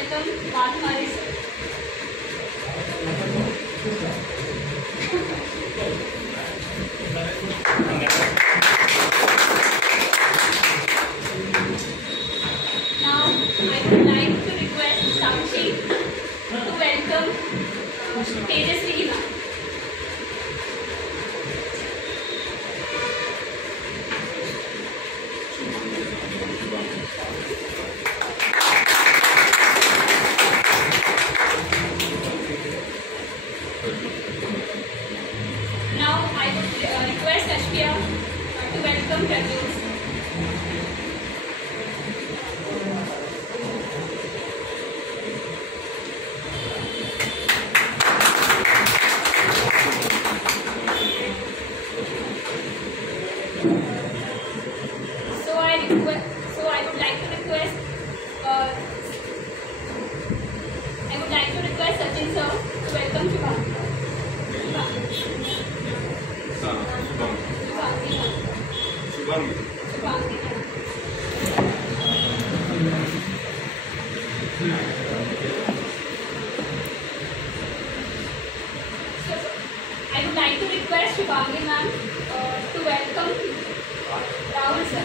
welcome Maan Mari sir. Now I would like to request Sakshi to welcome Tejasvi ma'am. Now I would request Ashkia to welcome Rajul. So I would like to request Sachin sir to welcome Shubhangi. I would like to request Shubhangi ma'am to welcome Rahul sir.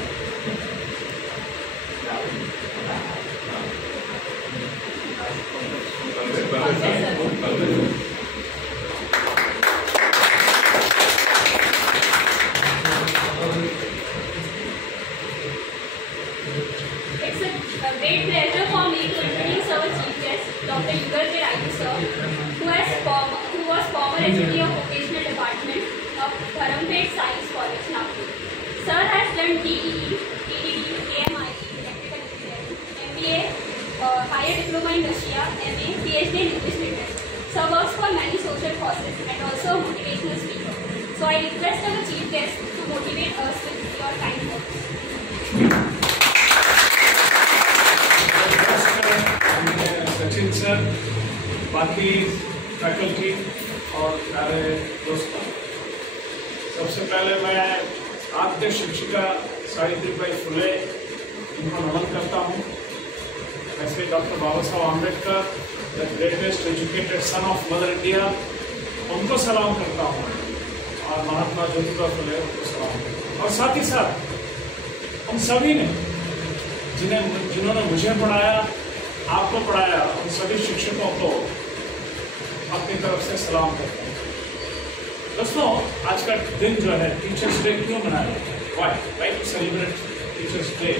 It's a great pleasure for me to introduce our chief guest, Dr. Yugal J. Raju sir, who was former HOD of Vocational Department of Dharampet Science College, Nagpur. Sir has done DEE, EDD, AMI, Electrical Engineering, MBA, Higher Diploma in Russia, MA, PhD in English Literature. Sir works for many social causes and also a motivational speaker. So I request our chief guest to motivate us with your kind words. Sachin sir, बाकी faculty और सारे दोस्तों, सबसे पहले मैं आद्य शिक्षिका सावित्रीबाई फुले इनको नमन करता हूँ। वैसे doctor Baba Saheb Ambedkar, the greatest educated son of mother India, उनको सलाम करता हूँ और महात्मा ज्योतिबा फुले उनको सलाम करता हूँ। और साथ ही साथ उन सभी ने जिन्होंने मुझे पढ़ाया, आपको पढ़ाया, उन सभी शिक्षकों को अपनी तरफ से सलाम करता हूँ। दोस्तों, आज का दिन जो है टीचर्स डे क्यों मनाया? Why to celebrate teachers day?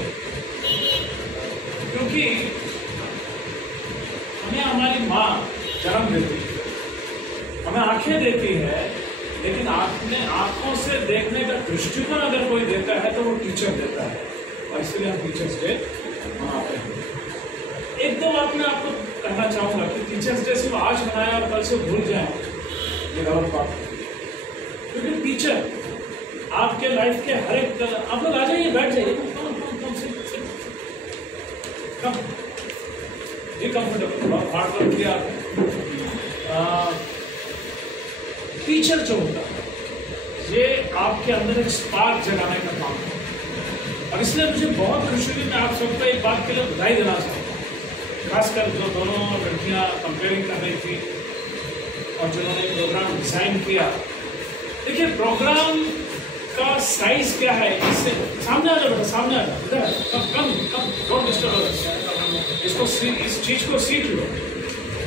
क्योंकि हमें हमारी माँ जन्म देती है, हमें आंखें देती है, लेकिन आंखों से देखने का दृष्टिकोण अगर कोई देता है तो वो टीचर देता है, और इसलिए हम टीचर्स डे मनाते हैं। एक दो बात मैं आपको कहना चाहूँगा कि टीचर्स डे सिर्फ आज मनाया और कल से भूल जाए, ये गलत बात है। क्योंकि टीचर आपके लाइफ के हर एक, आप लोग आ जाइए, बैठ जाइए, ये कंफर्टेबल, बहुत हार्ड वर्क किया आपने। टीचर जो होता है ये आपके अंदर एक स्पार्क जगाने का काम है, और इसलिए मुझे बहुत खुशी हुई। मैं आप सबको एक बात के लिए बधाई देना चाहता हूँ, खासकर जो दोनों लड़कियाँ कंपेयरिंग कर रही थी और जिन्होंने प्रोग्राम डिजाइन किया। देखिए, प्रोग्राम का साइज क्या है, इससे सामने आ जाओ बेटा, सामने आ जाओ, इधर कम डोंट डिस्टर्ब, इसको इस चीज को सीख लो।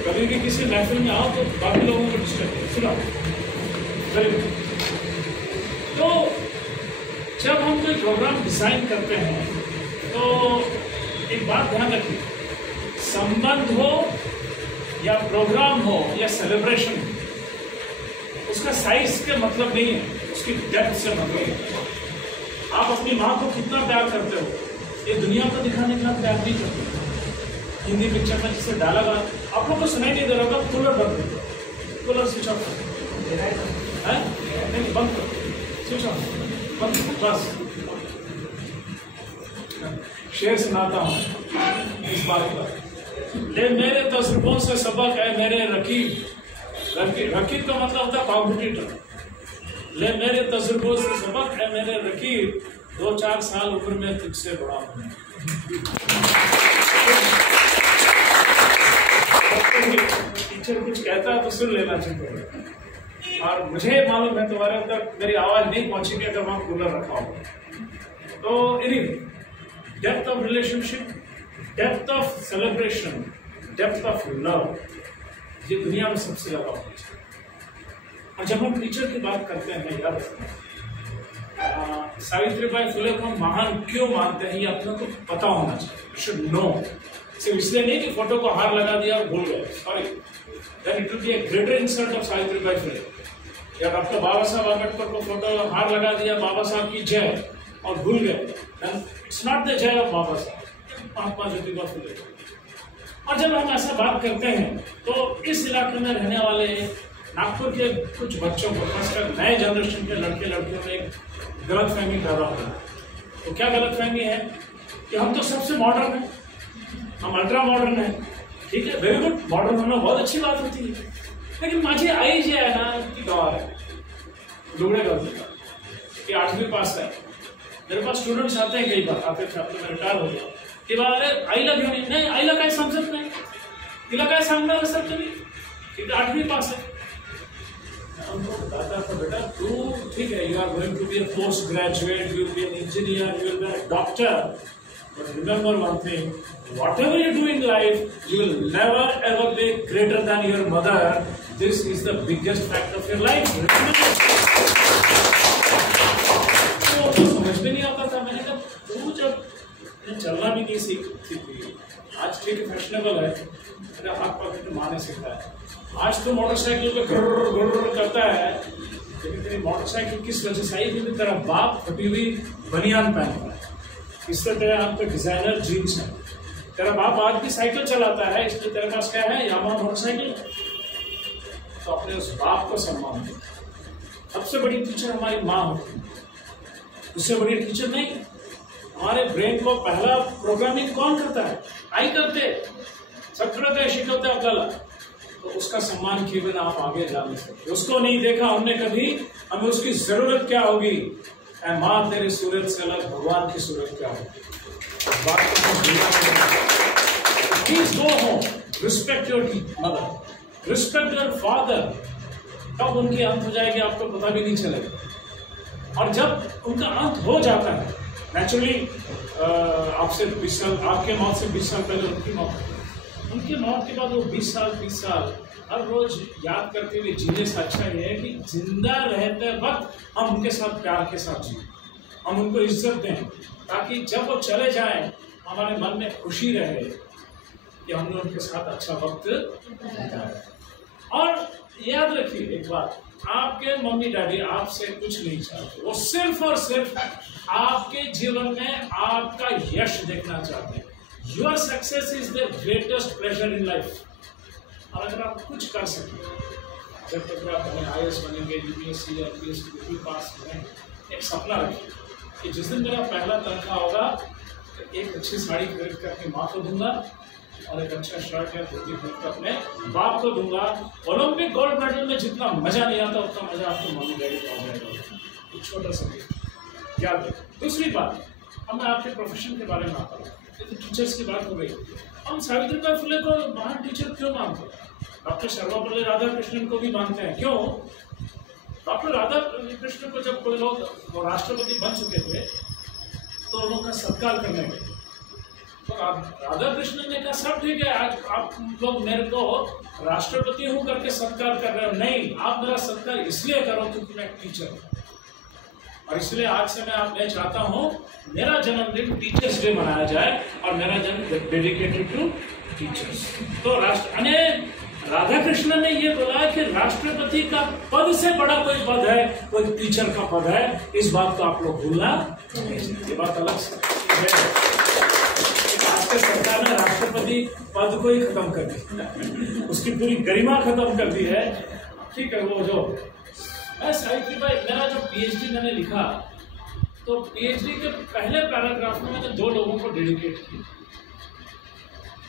कभी भी किसी महफिल में आओ तो बाकी लोगों को डिस्टर्ब सुना। Very good. तो जब हम कोई प्रोग्राम डिजाइन करते हैं तो एक बात ध्यान रखिए, संबंध हो या प्रोग्राम हो या सेलिब्रेशन हो, उसका साइज के मतलब नहीं है, उसकी डेप्थ से मतलब है। आप अपनी माँ को कितना प्यार करते हो, ये दुनिया को दिखाने का प्यार नहीं करते। हिंदी पिक्चर में जिससे डायलॉग आप लोग को सुनाई नहीं दे रहा होगा, कूलर बंद कर दो, कूलर स्विच ऑफ कर दो, नहीं बंद कर दो, स्विच ऑफ बंद, बस। शेर सुनाता हूँ इस बात पर। ले मेरे तजुर्बों से सबक है मेरे रकीब, रकीब का मतलब होता है कॉम्पिटिटर। ले मेरे तजुर्बों से सबक है मेरे रकीब, 2-4 साल उम्र में तुझसे बड़ा हूँ। टीचर कुछ कहता है तो सुन लेना चाहिए। और मुझे मालूम है तुम्हारे अंदर मेरी आवाज नहीं पहुंचेगी अगर वहां कूलर रखा होगा। तो anyway, depth of relationship, depth of celebration, depth of love, ये दुनिया में सबसे ज्यादा होना चाहिए। और जब हम टीचर की बात करते हैं याद रखना, सावित्रीबाई फुले को महान क्यों मानते हैं ये अपने को पता होना चाहिए। शुड नो, सिर्फ इसलिए नहीं कि फोटो को हार लगा दिया और भूल गए, sorry, then it will be a greater insult of Savitribai Phule. या डॉक्टर बाबा साहब आंबेडकर को फोटो हार लगा दिया, बाबा साहब की जय, और भूल गए, देन इट्स नॉट द जय ऑफ बाबा साहब, महात्मा ज्योतिबा फुले। और जब हम ऐसा बात करते हैं तो इस इलाके में रहने वाले नागपुर के कुछ बच्चों को, खासकर नए जनरेशन के लड़के लड़कियों में एक गलत फहमी पैदा हो रही है। तो क्या गलत फहमी है कि हम तो सबसे मॉडर्न है, हम अल्ट्रा मॉडर्न है। ठीक है, वेरी गुड, मॉडर्न होना बहुत अच्छी बात होती है, लेकिन माझी आई जो है ना की गवार है, लुगड़े गलती कि 8वीं पास है। मेरे पास स्टुडंट्स आते हैं, कई बार आते थे, अब तो मैं रिटायर हो गया, कि अरे आईला घेऊन नाही, आईला काय समजत नाही, तिला काय सांगणार सर तुम्ही, ठीक है 8वीं पास है। उनको बताता था बेटा तू ठीक है, you are going to be a post graduate, you will be an engineer, you will be a doctor, but remember one thing, whatever you do in life, you will never ever be greater than your mother. This is the biggest fact of your life. तो समझ में नहीं आता था। मैंने कहा तू जब चलना भी नहीं सीखी, आज ठीक है फैशनेबल है, मेरा हाथ पकड़ के माँ ने सिखाया, आज तो मोटरसाइकिल पे गुर्र गुर्र करता है, लेकिन तेरी मोटरसाइकिल किस वजह से आई? क्योंकि तेरा बाप फटी हुई बनियान पहनता है, इसलिए तेरे हाथ पे डिजाइनर जीन्स है। तेरा बाप आज भी साइकिल चलाता है, इसलिए तेरे पास क्या है? Yamaha motorcycle. तो अपने उस बाप को सम्मान दो। सबसे बड़ी टीचर हमारी माँ होती है, उससे बड़ी टीचर नहीं। हमारे ब्रेन को पहला प्रोग्रामिंग कौन करता है? आई करते, सगळं शिकवते आपल्याला, तो उसका सम्मान किए बिना आप आगे जा नहीं सकते। उसको नहीं देखा हमने कभी, हमें उसकी जरूरत क्या होगी? ऐ माँ तेरी सूरत से अलग भगवान की सूरत क्या होगी? Please go home, respect your mother, respect your father. तब उनकी अंत हो जाएगी, आपको पता भी नहीं चलेगा। और जब उनका अंत हो जाता है, नेचुरली आपसे 20 साल, आपके मौत से 20 साल पहले उनकी मौत के बाद वो 20 साल हर रोज याद करते हुए जीने से अच्छा ये है कि जिंदा रहते वक्त हम उनके साथ प्यार के साथ जिए, हम उनको इज्जत दें, ताकि जब वो चले जाएं हमारे मन में खुशी रहे कि हमने उनके साथ अच्छा वक्त बिताया। और याद रखिए एक बात, आपके मम्मी डैडी आपसे कुछ नहीं चाहते, वो सिर्फ और सिर्फ आपके जीवन में आपका यश देखना चाहते हैं। Your success is the greatest pleasure in life. और अगर आप कुछ कर सकें, जब तक आप IAS बनेंगे, UPSC या UPSC बिल्कुल पास करें, एक सपना रखिए कि जिस दिन मेरा पहला तनख्वाह होगा तो एक अच्छी साड़ी खरीद कर अपनी माँ को दूंगा और एक अच्छा शर्ट या धोती खरीद कर अपने बाप को दूंगा। ओलंपिक गोल्ड मेडल में जितना मजा नहीं आता उतना मजा आपको मम्मी डैडी को आ जाएगा। एक छोटा सा याद रखें। दूसरी बात, अब मैं आपके प्रोफेशन के बारे में आता हूँ। तो टीचर्स की बात हो गई, हम सावित्रीबाई फुले को महान टीचर क्यों मानते हैं? डॉक्टर सर्वपल्ली राधाकृष्णन को भी मानते हैं, क्यों? डॉक्टर राधाकृष्णन को जब कोई लोग राष्ट्रपति बन चुके थे तो उनका सत्कार करने गए, तो राधाकृष्णन ने कहा सब ठीक है, आज आप लोग मेरे को राष्ट्रपति हूं करके सत्कार कर रहे हो, नहीं, आप मेरा सत्कार इसलिए करो क्योंकि मैं टीचर हूं। और इसलिए आज से मैं चाहता हूं मेरा जन्मदिन टीचर्स डे मनाया जाए और मेरा जन्म डेडिकेटेड टू टीचर्स। तो राधाकृष्णन ने ये बोला कि राष्ट्रपति का पद से बड़ा कोई पद है, कोई टीचर का पद है। इस बात को आप लोग भूलना नहीं, ये बात अलग है। आपके सरकार ने राष्ट्रपति पद को ही खत्म कर दी, उसकी पूरी गरिमा खत्म कर दी है। ठीक है, वो जो मैं सावित्रीबाई, मेरा जो PhD मैंने लिखा, तो PhD के पहले पैराग्राफ में मैंने 2 लोगों को डेडिकेट किया।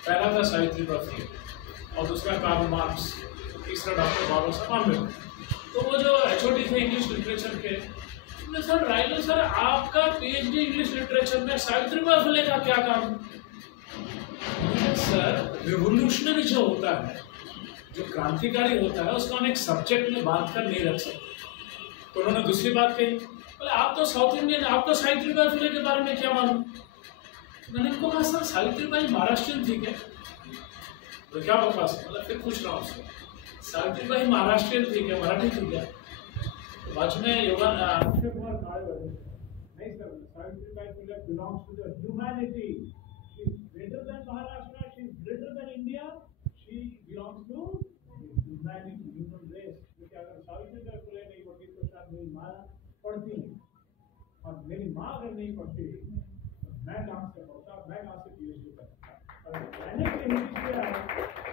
पहला था सावित्रीबाई फुले और दूसरा कार्ल मार्क्स, तीसरा डॉक्टर बाबा साहब आंबेडकर। तो वो जो HOD थे इंग्लिश लिटरेचर के, तो सर राइलो सर आपका PhD इंग्लिश लिटरेचर में, सावित्रीबाई फुले का क्या काम? सर रिवोल्यूशनरी जो होता है जो क्रांतिकारी होता है उसको हम एक सब्जेक्ट में बात कर नहीं रख सकते। तो उन्होंने दूसरी बात कही, बोले आप तो साउथ इंडियन, आप तो सावित्रीबाई फुले के बारे में क्या मालूम? मैंने उनको कहा सर सावित्रीबाई महाराष्ट्रियन थी क्या? तो क्या बकवास है? मतलब फिर पूछ रहा हूँ उसको, सावित्रीबाई महाराष्ट्रियन थी क्या, मराठी थी क्या? तो बाद में योगा अक्षय कुमार नहीं sir, Savitribai Phule belongs to the humanity, she is greater than Maharashtra, she is greater than India, she belongs to humanity, human race. क्योंकि अगर सावित्रीबाई फुले नहीं पढ़ती तो शायद मेरी माँ पढ़ती, और मेरी माँ अगर नहीं पढ़ती तो मैं कहाँ से पढ़ता, मैं कहाँ से पीएचडी करता? अगर मैंने कहीं किया है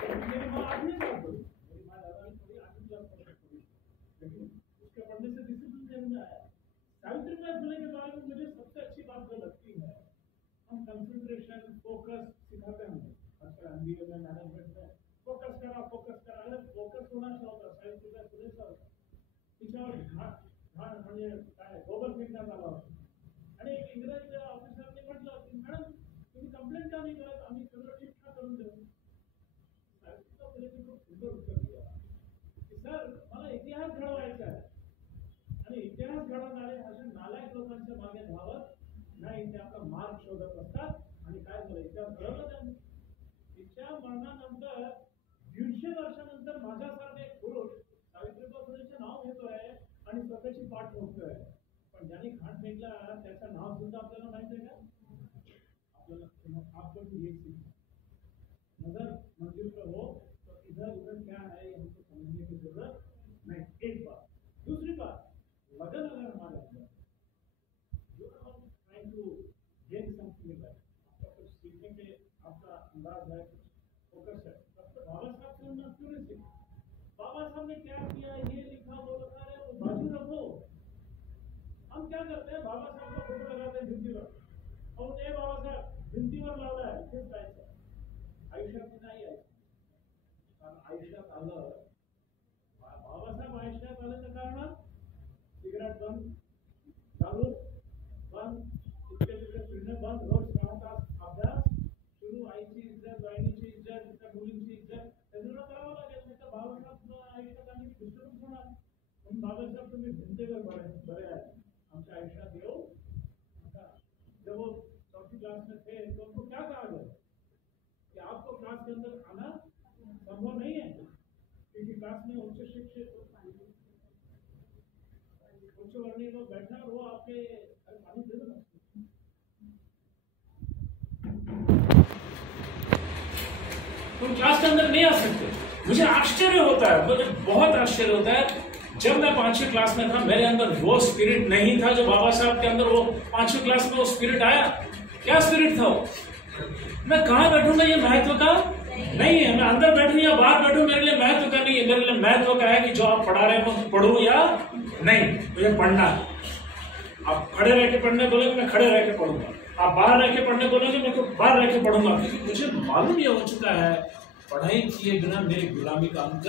तो मेरी माँ आठवीं क्लास पढ़ी, मेरी माँ ज़्यादा नहीं पढ़ी, 8वीं क्लास पढ़ी, लेकिन उसके पढ़ने से डिसिप्लिन नहीं आया। सावित्रीबाई फुले के बारे में मुझे सबसे अच्छी बात जो लगती है, हम कंसंट्रेशन, फोकस सिखाते हैं। आजकल एमबीए में, मैनेजमेंट में फोकस करा, अरे फोकस होना चाहिए। सावित्रीबाई फुले सर तिच्यावर म्हणजे काय गोबर फेकण्यात आला होता आणि एक इंग्रज ऑफिसरने म्हटलं की मॅडम तुम्ही कंप्लेंट का नाही करत, आम्ही सगळं ठीकठाक करून देऊ। सावित्रीबाई फुलेंनी खूप सुंदर उत्तर दिलं की सर मला इतिहास घडवायचा आहे, आणि इतिहास घडवणारे अशा नालायक लोकांच्या मागे धावत नाही, ते आपला मार्ग शोधत असतात। आणि काय झालं, इतिहास घडवला त्यांनी। तिच्या मरणानंतर 150 वर्षानंतर माझ्यासारखे एक पुरुष सावित्रीबाई फुलेंचे नाव घेतोय आणि स्वतःची पाठ ठोकतोय, पण ज्यांनी खांड फेकला त्याचं नाव सुद्धा आपल्याला माहिती आहे का? आपल्याला आपको ये सीखना, नजर मंजिल पर हो तो इधर उधर क्या है ये हमको समझने की जरूरत नहीं। एक बात। दूसरी बात, लगन अगर हमारे अंदर, you are trying to gain something in life, आपका कुछ सीखने के आपका अंदाज है, कुछ फोकस है, तब तो बाबा साहब से हम क्यों नहीं सीखें? बाबा साहब ने क्या किया, ये लिखा, वो लिखा है, वो बाजू रखो। हम क्या करते हैं, बाबा साहब का फोटो लगाते हैं भिंती पर, और ए बाबा साहब भिंतीवर लावला आहे, किस जायचं? आयुष्यात नाही आहे, कारण आयुष्यात आलं, बाबासाहेब आयुष्यात आल्याचं कारण सिगरेट बंद, दारू बंद, इतके तिकडे फिरणं बंद, रोज 6 तास अभ्यास सुरू, आईची इज्जत, बहिणीची इज्जत, त्या मुलींची इज्जत, हे सगळं करावं लागेल, नाही तर बाबासाहेब आयुष्यात आम्ही डिस्टर्ब होणार। म्हणून बाबासाहेब तुम्ही भिंतीवर बरे आहे, आमच्या आयुष्यात येऊ नका। जब वो 4th क्लास में थे तो उनको क्या कहा गया कि आपको क्लास के अंदर आना संभव नहीं है, क्योंकि क्लास में उच्च शिक्षित उच्च वर्णीय लोग बैठा, वो आपके पानी दे दो। तुम क्लास के अंदर नहीं आ सकते। मुझे आश्चर्य होता है, मुझे बहुत आश्चर्य होता है, जब मैं 5वीं क्लास में था मेरे अंदर वो स्पिरिट नहीं था जो बाबा साहब के अंदर वो 5वीं क्लास में वो स्पिरिट आया। क्या स्पिरिट था वो? मैं कहाँ बैठूंगा ये महत्व का नहीं है, मैं अंदर बैठूं या बाहर बैठूं मेरे लिए महत्व का नहीं है। मेरे लिए महत्व का है कि जो आप पढ़ा रहे हैं पढ़ूं या नहीं, मुझे पढ़ना है। आप खड़े रह के पढ़ने बोले मैं खड़े रह के पढ़ूंगा, आप बाहर रह के पढ़ने बोलोगे मैं तो बाहर रह के पढ़ूंगा, क्योंकि मुझे मालूम ये हो चुका है पढ़ाई किए बिना मेरी गुलामी का अंत।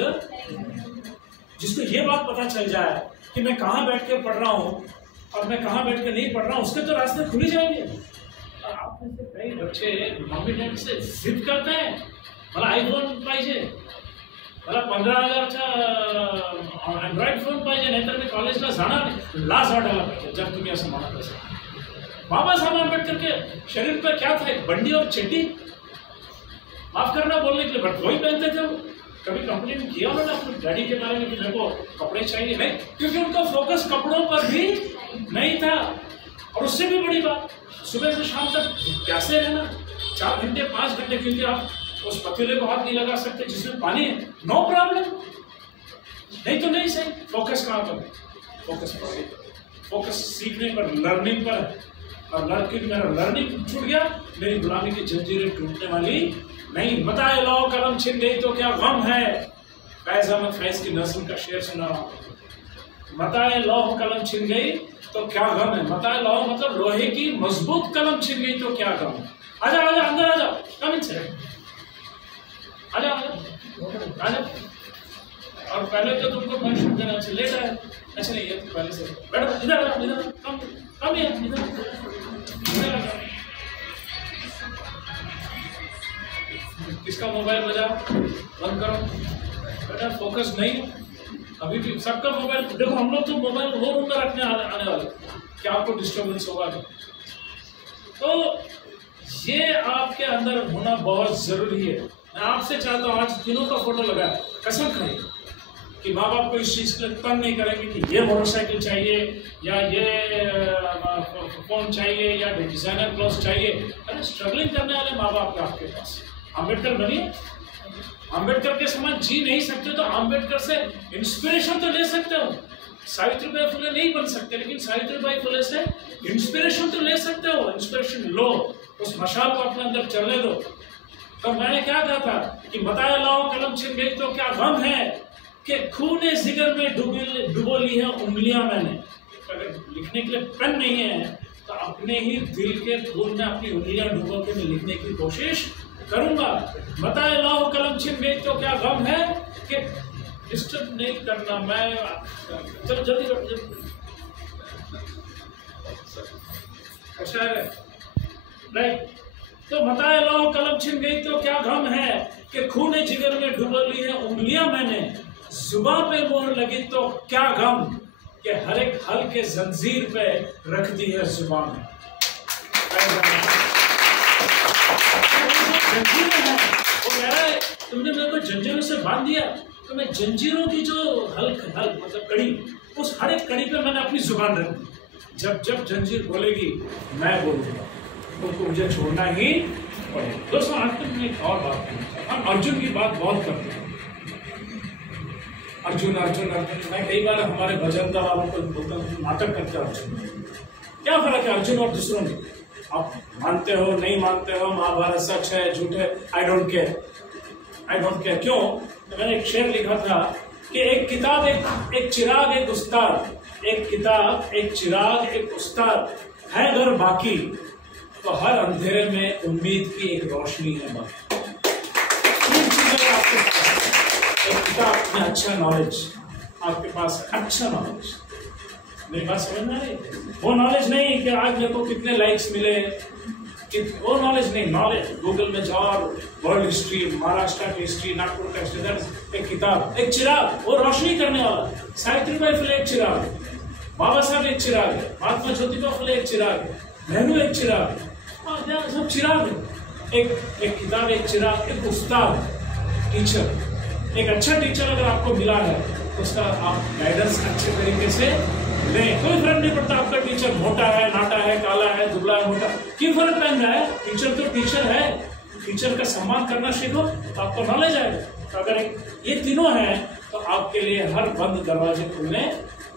जिसको ये बात पता चल जाए कि मैं कहाँ बैठ के पढ़ रहा हूँ और मैं कहाँ बैठ के नहीं पढ़ रहा हूँ, उसके तो रास्ते खुल जाएंगे। और आप में से कई बच्चे मम्मी डैडी से जिद करते हैं मला आईफोन पाहिजे, मला 15,000चा अँड्रॉइड फोन पाहिजे, नाहीतर मी कॉलेजला जाणार नाही। लाज वाटायला पाहिजे जब तुम्ही असं म्हणत असाल। बाबा साहब आंबेडकर के शरीर पर क्या था, बंडी और चड्डी, माफ करना बोलने के लिए, बट वही पहनते थे वो। कभी कंप्लेन किया उन्होंने अपने डैडी के बारे में कि मेरे को कपड़े चाहिए? नहीं, क्योंकि उनका फोकस कपड़ों पर भी नहीं था। और उससे भी बड़ी बात, सुबह से शाम तक प्यासे रहना, 4 घंटे 5 घंटे, क्योंकि आप उस पतीले को हाथ नहीं लगा सकते जिसमें पानी है, नो प्रॉब्लम, नहीं तो नहीं सही। फोकस कहाँ पर? फोकस पर, फोकस सीखने पर, लर्निंग पर। और क्योंकि मेरा लर्निंग छूट गया, मेरी गुलामी की जंजीरें टूटने वाली नहीं। मताए लो कलम छिन गई तो क्या गम है, फैज अहमद फैज की नस्ल का शेर सुना रहा हूं। मताए लो कलम छिन गई तो क्या गम है, मताए लो मतलब लोहे की मजबूत कलम छिन गई तो क्या गम है। आजा आजा अंदर आजा, कम इन से आजा आजा। और पहले तो तुमको फंक्शन देना चाहिए, लेट आया, अच्छा नहीं है पहले से बैठो, इधर इधर कम कम इधर। किसका मोबाइल बजा, बंद करो। बेटा फोकस नहीं अभी भी सबका मोबाइल देखो, हम लोग तो मोबाइल वो रूम में रखने आने वाले क्या आपको डिस्टर्बेंस होगा। तो ये आपके अंदर होना बहुत जरूरी है। मैं आपसे चाहता हूँ आज तीनों का फोटो लगाया, कसम खाइए कि माँ बाप को इस चीज के लिए तंग नहीं करेंगे कि ये मोटरसाइकिल चाहिए या ये फोन चाहिए या डिजाइनर क्लॉथ चाहिए। अरे स्ट्रगलिंग करने वाले माँ बाप आपके पास। अम्बेडकर बनिए, अम्बेडकर के समान जी नहीं सकते तो अम्बेडकर से इंस्पिरेशन तो ले सकते हो। सावित्रीबाई फुले नहीं बन सकते, लेकिन सावित्रीबाई फुले से इंस्पिरेशन तो ले सकते हो। इंस्पिरेशन लो, उस मशाल को अपने अंदर चलने दो। तो मैंने क्या कहा था कि बताया लाओ कलम छिन गई तो क्या गम है कि खूने जिगर में डुबो ली है उंगलियां मैंने। अगर लिखने के लिए पेन नहीं है तो अपने ही दिल के खून में अपनी उंगलियां डुबो के मैं लिखने की कोशिश करूंगा। बताए लाओ कलम छिन गई तो क्या गम है कि डिस्टर्ब नहीं करना। मैं चलो जल्दी अच्छा है राइट। तो बताए लाओ कलम छिन गई तो क्या गम है कि खूने जिगर में डुबो ली है उंगलियां मैंने। जुबान पे मोहर लगी तो क्या गम कि हर एक हल के जंजीर पे रख दी है जुबान। जंजीरें हैं, वो कह रहा है तुमने मेरे को जंजीरों से बांध दिया तो मैं जंजीरों की जो हल मतलब कड़ी, उस हर एक कड़ी पे मैंने अपनी जुबान रख दी। जब जब जंजीर बोलेगी मैं बोलूंगा, उनको मुझे छोड़ना ही पड़ेगा। दोस्तों आज तक मैं एक और बात करना, हम अर्जुन की बात बहुत करते हैं। अर्जुन अर्जुन अर्जुन, मैं कई बार हमारे भजनता वालों को बोलता हूँ नाटक करते अर्जुन। क्या फर्क है अर्जुन और दूसरों में? आप मानते हो नहीं मानते हो, महाभारत सच है झूठ है, I don't care, I don't care. क्यों? तो मैंने एक शेर लिखा था कि एक किताब एक चिराग एक उस्ताद, एक किताब एक चिराग एक उस्ताद है अगर बाकी तो हर अंधेरे में उम्मीद की एक रोशनी है बाकी। तीन चीजें आपके पास, एक किताब में अच्छा नॉलेज, आपके पास अच्छा नॉलेज। मेरी बात समझ में आ रही? वो नॉलेज नहीं कि आज मेरे को कितने लाइक्स मिले, वो नॉलेज नहीं। नॉलेज गूगल में जाओ और वर्ल्ड हिस्ट्री, महाराष्ट्र की हिस्ट्री, नागपुर का हिस्ट्री, एक किताब एक चिराग, वो रोशनी करने वाला। सावित्रीबाई फुले एक चिराग, बाबा साहब एक चिराग है, महात्मा ज्योतिबा फुले एक चिराग है, नेहरू एक चिराग है, सब चिराग है। एक किताब एक चिराग एक उस्ताद टीचर। एक अच्छा टीचर अगर आपको मिला है तो उसका आप गाइडेंस अच्छे तरीके से लें। कोई फर्क नहीं पड़ता आपका टीचर मोटा है, नाटा है, काला है, दुबला है, मोटा, क्यों फर्क पहन रहा है? टीचर तो टीचर है। टीचर का सम्मान करना सीखो तो आपको नॉलेज आएगा। तो अगर ये तीनों हैं तो आपके लिए हर बंद दरवाजे खुलने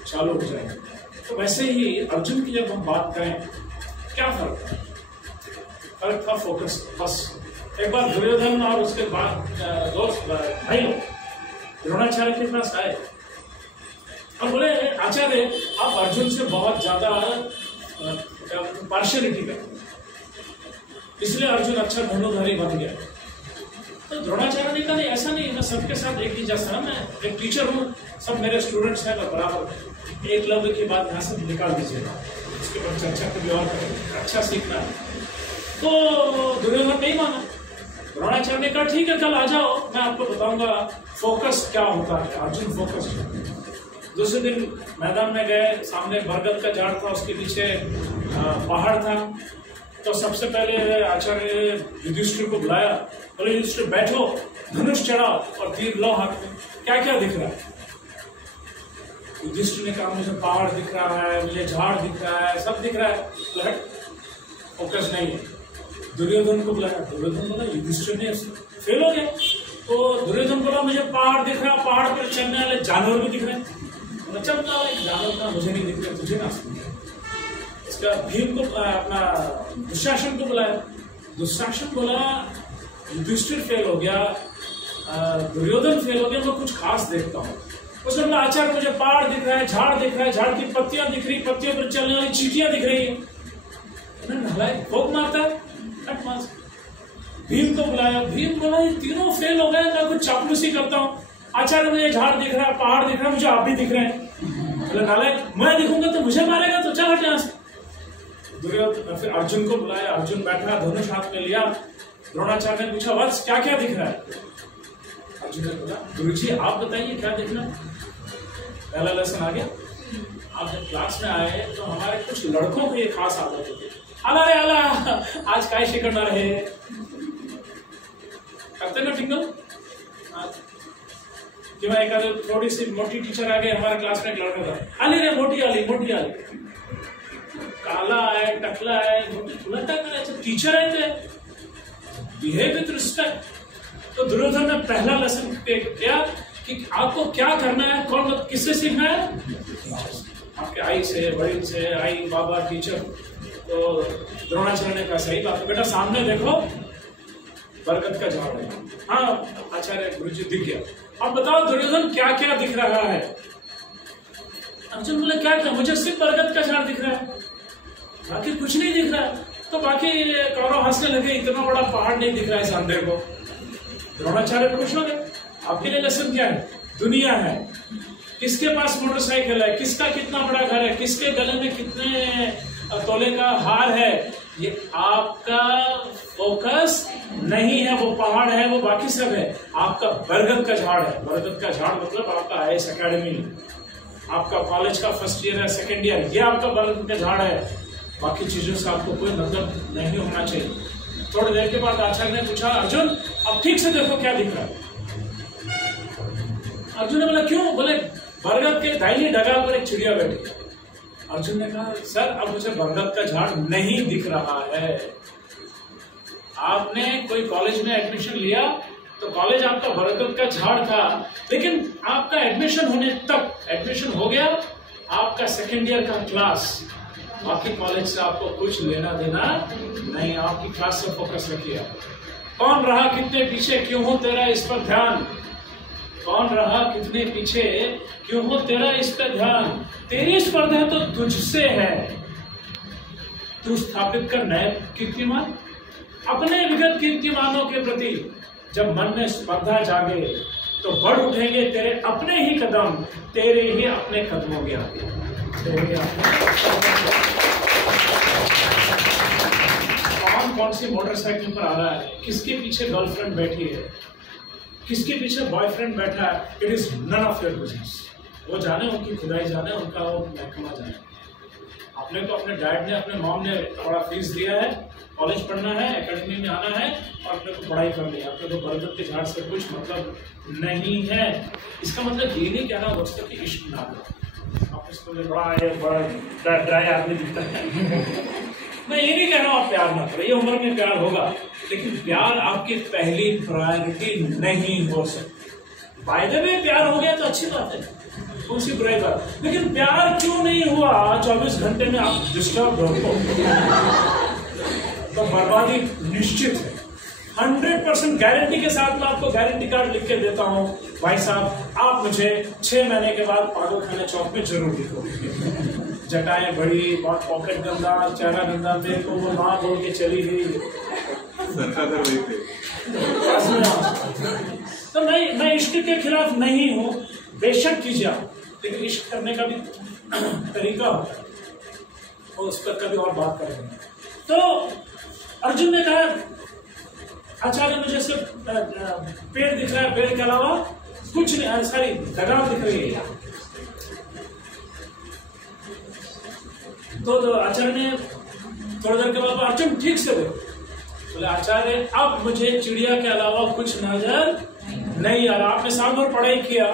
चालू हो जाएंगे। तो वैसे ही अर्जुन की जब हम बात करें, क्या फर्क है? फर्क था फोकस। बस एक बार दुर्योधन और उसके बाद दोस्त भाई लोग द्रोणाचार्य के पास आए और बोले आचार्य आप अर्जुन से बहुत ज्यादा पार्शियलिटी करते, इसलिए अर्जुन अच्छा धनुर्धारी बन गया। तो द्रोणाचार्य ने कहा ऐसा नहीं, मैं सबके साथ एक ही जैसा, मैं एक टीचर हूँ, सब मेरे स्टूडेंट्स हैं बराबर। एक लव्य की बात यहाँ से निकाल दीजिएगा, इसके बाद चर्चा कभी और करेंगे, अच्छा सीखना है। तो दुर्योधन नहीं माना। द्रोणाचार्य ने कहा ठीक है कल आ जाओ, मैं आपको बताऊंगा फोकस क्या होता है। अर्जुन फोकस। दूसरे दिन मैदान में गए, सामने बरगद का झाड़ था, उसके पीछे पहाड़ था। तो सबसे पहले आचार्य युधिष्ठिर को बुलाया, बोले युधिष्ठिर बैठो, धनुष चढ़ाओ और तीर लो हाथ में, क्या क्या दिख रहा है? युधिष्ठिर ने कहा मुझे पहाड़ दिख रहा है, मुझे झाड़ दिख रहा है, सब दिख रहा है, फोकस नहीं है। दुर्योधन को बुलाया, दुर्योधन बोला युधिष्ठिर ने फेल हो गया। तो दुर्योधन बोला मुझे पहाड़ दिख रहा है, पहाड़ पर चलने वाले जानवर भी दिख रहे हैं। चलने वाला एक जानवर का मुझे नहीं दिख रहा, तुझे ना। इसका भीम को अपना दुशासन को बुलाया, दुशासन बोला युधिष्ठिर फेल हो गया, दुर्योधन फेल हो गया, मैं कुछ खास देखता हूँ। उसने बोला आचार्य मुझे पहाड़ दिख रहा है, झाड़ दिख रहा है, झाड़ की पत्तियां दिख रही, पत्तियों पर चलने वाली चींटियां दिख रही है। भोग मारता है। भीम को बुलाया, भीम बोला ये तीनों फेल हो गए, मैं कुछ चापलूसी करता हूँ। आचार्य मुझे झाड़ दिख रहा है, पहाड़ दिख रहा है, मुझे आप भी दिख रहे हैं। बोले नालायक, मैं दिखूंगा तो मुझे मारेगा, तो चल हट यहाँ से। दुर्योधन फिर अर्जुन को बुलाया, अर्जुन बैठा, धनुष हाथ में लिया। द्रोणाचार्य ने पूछा वत्स क्या क्या दिख रहा है? अर्जुन ने बोला गुरुजी आप बताइए क्या देखना। पहला लेसन आ गया। आप जब क्लास में आए तो हमारे कुछ लड़कों को ये खास आदत होती है, आला रे आला आज काय शिकणार रहे करते ना, ठीक ना। किंवा एखादी थोड़ी सी मोटी टीचर आ गई, हमारे क्लास में एक लड़का था, आली रे मोठी आली मोठी आली, काला आहे टकला आहे मोठी, तुला काय करायचं, टीचर आहे ते, बिहेव विथ रिस्पेक्ट। तो दुर्योधन ने पहला लेसन किया कि आपको क्या करना है, कौन किससे सीखना है, आपके आई से, बड़ी से, आई बाबा टीचर। तो द्रोणाचार्य ने कहा सही बात है बेटा, सामने देखो बरगद का झाड़ है। हाँ आचार्य गुरुजी दिख गया, अब बताओ दुर्योधन क्या क्या दिख रहा है। अर्जुन बोले क्या क्या, मुझे सिर्फ बरगद का झाड़ दिख रहा है, बाकी कुछ नहीं दिख रहा है। तो बाकी कौरव हंसने लगे, इतना बड़ा पहाड़ नहीं दिख रहा है सामने को। द्रोणाचार्य खुश हो गए, आपके लिए लेसन क्या है, दुनिया है, किसके पास मोटरसाइकिल है, किसका कितना बड़ा घर है, किसके गले में कितने तोले का हार है, ये आपका फोकस नहीं है। वो पहाड़ है, वो बाकी सब है, आपका बरगद का झाड़ है। बरगद का झाड़ मतलब आपका आईएएस एकेडमी, आपका कॉलेज का फर्स्ट ईयर है, सेकेंड ईयर, ये आपका बरगद का झाड़ है। बाकी चीजों से आपको कोई मतलब नहीं होना चाहिए। थोड़ी देर के बाद आचार्य ने पूछा अर्जुन अब ठीक से देखो क्या दिख रहा है। अर्जुन ने बोला क्यों, बोले बरगद के दाहिनी डगाल पर एक चिड़िया बैठी। अर्जुन ने कहा सर अब मुझे बरगद का झाड़ नहीं दिख रहा है। आपने कोई कॉलेज में एडमिशन लिया तो कॉलेज आपका बरगद का झाड़ था, लेकिन आपका एडमिशन होने तक, एडमिशन हो गया आपका सेकेंड ईयर का क्लास, बाकी कॉलेज से आपको कुछ लेना देना नहीं, आपकी क्लास से फोकस रखिए। कौन रहा कितने पीछे, क्यों हो तेरा इस पर ध्यान, कौन रहा कितने पीछे, क्यों हो तेरा इस पर ध्यान, तेरी स्पर्धा तो तुझसे है, तू स्थापित कर नए कीर्तिमान। अपने विगत कीर्तिमानों के प्रति जब मन में स्पर्धा जागे तो बढ़ उठेंगे तेरे अपने ही कदम, तेरे ही अपने कदमों के आगे। कौन सी मोटरसाइकिल पर आ रहा है, किसके पीछे गर्लफ्रेंड बैठी है, किसके पीछे बॉयफ्रेंड बैठा है, it is none of your business. वो जाने, उनकी खुदाई जाने, उनका वो महकमा जाने। अपने तो अपने डैड ने, अपने मॉम ने बड़ा फीस दिया है, कॉलेज पढ़ना है, एकेडमी में आना है और अपने को पढ़ाई करनी है। अपने को बरगद के झाड़ से कुछ मतलब नहीं है। इसका मतलब ये नहीं कहना दोस्तों की इश्क ना करो। आप इसको बड़ा ड्राई आदमी दिखता है, मैं ये नहीं कह रहा हूँ आप प्यार ना करो, ये उम्र में प्यार होगा, लेकिन प्यार आपकी पहली प्रायोरिटी नहीं हो सकती। बाय द वे प्यार हो गया तो अच्छी बात है, कौन सी बुराई बात, लेकिन प्यार क्यों नहीं हुआ 24 घंटे में आप डिस्टर्ब हो तो बर्बादी निश्चित है। 100% गारंटी के साथ मैं आपको गारंटी कार्ड लिख के देता हूँ, भाई साहब आप मुझे 6 महीने के बाद पागल खाने चौक में जरूर दिखोगे। जटाएं बड़ी, बहुत पॉकेट गंदा, चेहरा गंदा, मेरे को वो माँ बोल के चली गई। तो मैं इश्क के खिलाफ नहीं हूँ, बेशक कीजिए आप, लेकिन इश्क करने का भी तरीका होता है, और उस पर कभी और बात करेंगे। तो अर्जुन ने कहा आचार्य मुझे सिर्फ पेड़ दिख रहा है, पेड़ के अलावा कुछ नहीं, सारी डगाल दिख रही है। तो आचार्य ने थोड़ी देर के बाद अर्जुन ठीक से देखो, बोले आचार्य अब मुझे चिड़िया के अलावा कुछ नजर नहीं आ रहा। आपने साल भर पढ़ाई किया,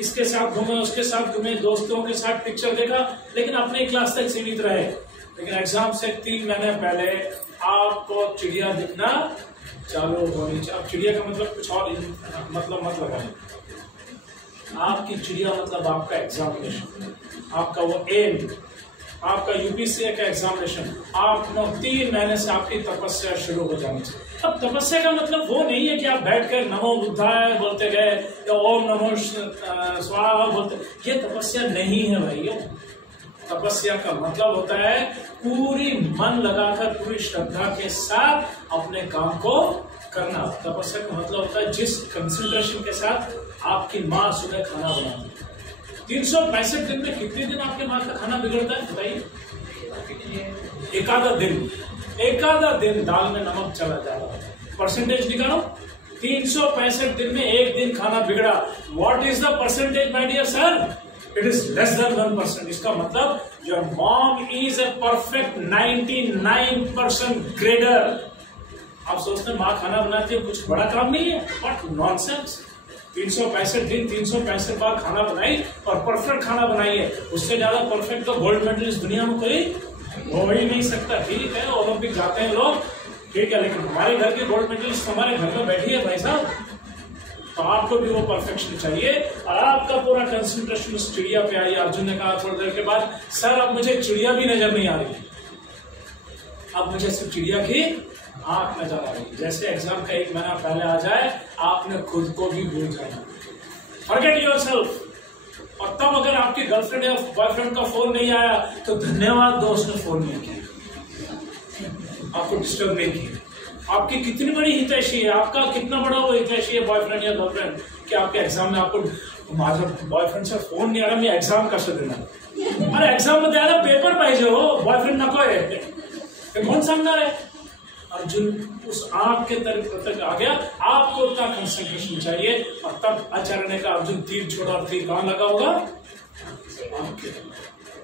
इसके साथ घूमे, उसके साथ घूमे, दोस्तों के साथ पिक्चर देखा, लेकिन अपने क्लास तक सीमित रहे। लेकिन एग्जाम से 3 महीने पहले आपको चिड़िया दिखना चालू होनी चाहिए। अब चिड़िया का मतलब कुछ और मतलब मत लगाए, आपकी चिड़िया मतलब आपका एग्जामिनेशन, आपका वो एम, आपका यूपीसीए का एग्जामिनेशन। आप 3 महीने से आपकी तपस्या शुरू हो जानी चाहिए। अब तपस्या का मतलब वो नहीं है कि आप बैठकर नमो बुद्धाय बोलते गए या ओम नमो स्वाहा बोलते, ये तपस्या नहीं है भाइयों। तपस्या का मतलब होता है पूरी मन लगाकर, पूरी श्रद्धा के साथ अपने काम को करना। तपस्या का मतलब होता है जिस कंसंट्रेशन के साथ आपकी माँ सुबह खाना बनाती है। 365 दिन में कितने दिन आपके माँ का खाना बिगड़ता है बताइए? एकाधा दिन दाल में नमक चला जा रहा है। परसेंटेज निकालो, 365 दिन में एक दिन खाना बिगड़ा। What is the percentage my dear sir? It is less than 1%। इसका मतलब your mom is a perfect 99% grader. आप सोचते हैं माँ खाना बनाती है कुछ बड़ा काम नहीं है, बट नॉनसेंस। 365 दिन 365 बार खाना बनाई और परफेक्ट खाना बनाई है। उससे ज्यादा परफेक्ट तो गोल्ड मेडलिस्ट दुनिया में कोई हो ही नहीं सकता। ठीक है, ओलंपिक जाते हैं लोग, ठीक है, लेकिन हमारे घर के गोल्ड मेडलिस्ट हमारे घर में बैठी है भाई साहब। तो आपको भी वो परफेक्शन चाहिए और आपका पूरा कंसंट्रेशन उस चिड़िया पे आई। अर्जुन ने कहा थोड़ी देर के बाद, सर अब मुझे चिड़िया भी नजर नहीं आ रही, अब मुझे सिर्फ चिड़िया की आंख नजर आ रही। जैसे एग्जाम का 1 महीना पहले आ जाए, आपने खुद को भी भूल जाना, फॉरगेट योरसेल्फ। और तब अगर आपकी गर्लफ्रेंड या बॉयफ्रेंड का फोन नहीं आया तो धन्यवाद दोस्त ने फोन नहीं किया, आपको डिस्टर्ब नहीं किया। आपकी कितनी बड़ी हितैषी है, आपका कितना बड़ा वो हितैषी है बॉयफ्रेंड या गर्लफ्रेंड कि आपके एग्जाम में आपको बॉयफ्रेंड से फोन नहीं आ रहा, मैं एग्जाम कैसे देना। अरे एग्जाम में द्यायला पेपर पाहिजे हो, बॉयफ्रेंड नको आहे, कौन सांगणार है। अर्जुन उस आग के तक आ गया। आपको उतना कंसंट्रेशन चाहिए। और तब आचार्य ने कहा अर्जुन तीर छोड़ा, और तीर कहां लगा होगा? आपके।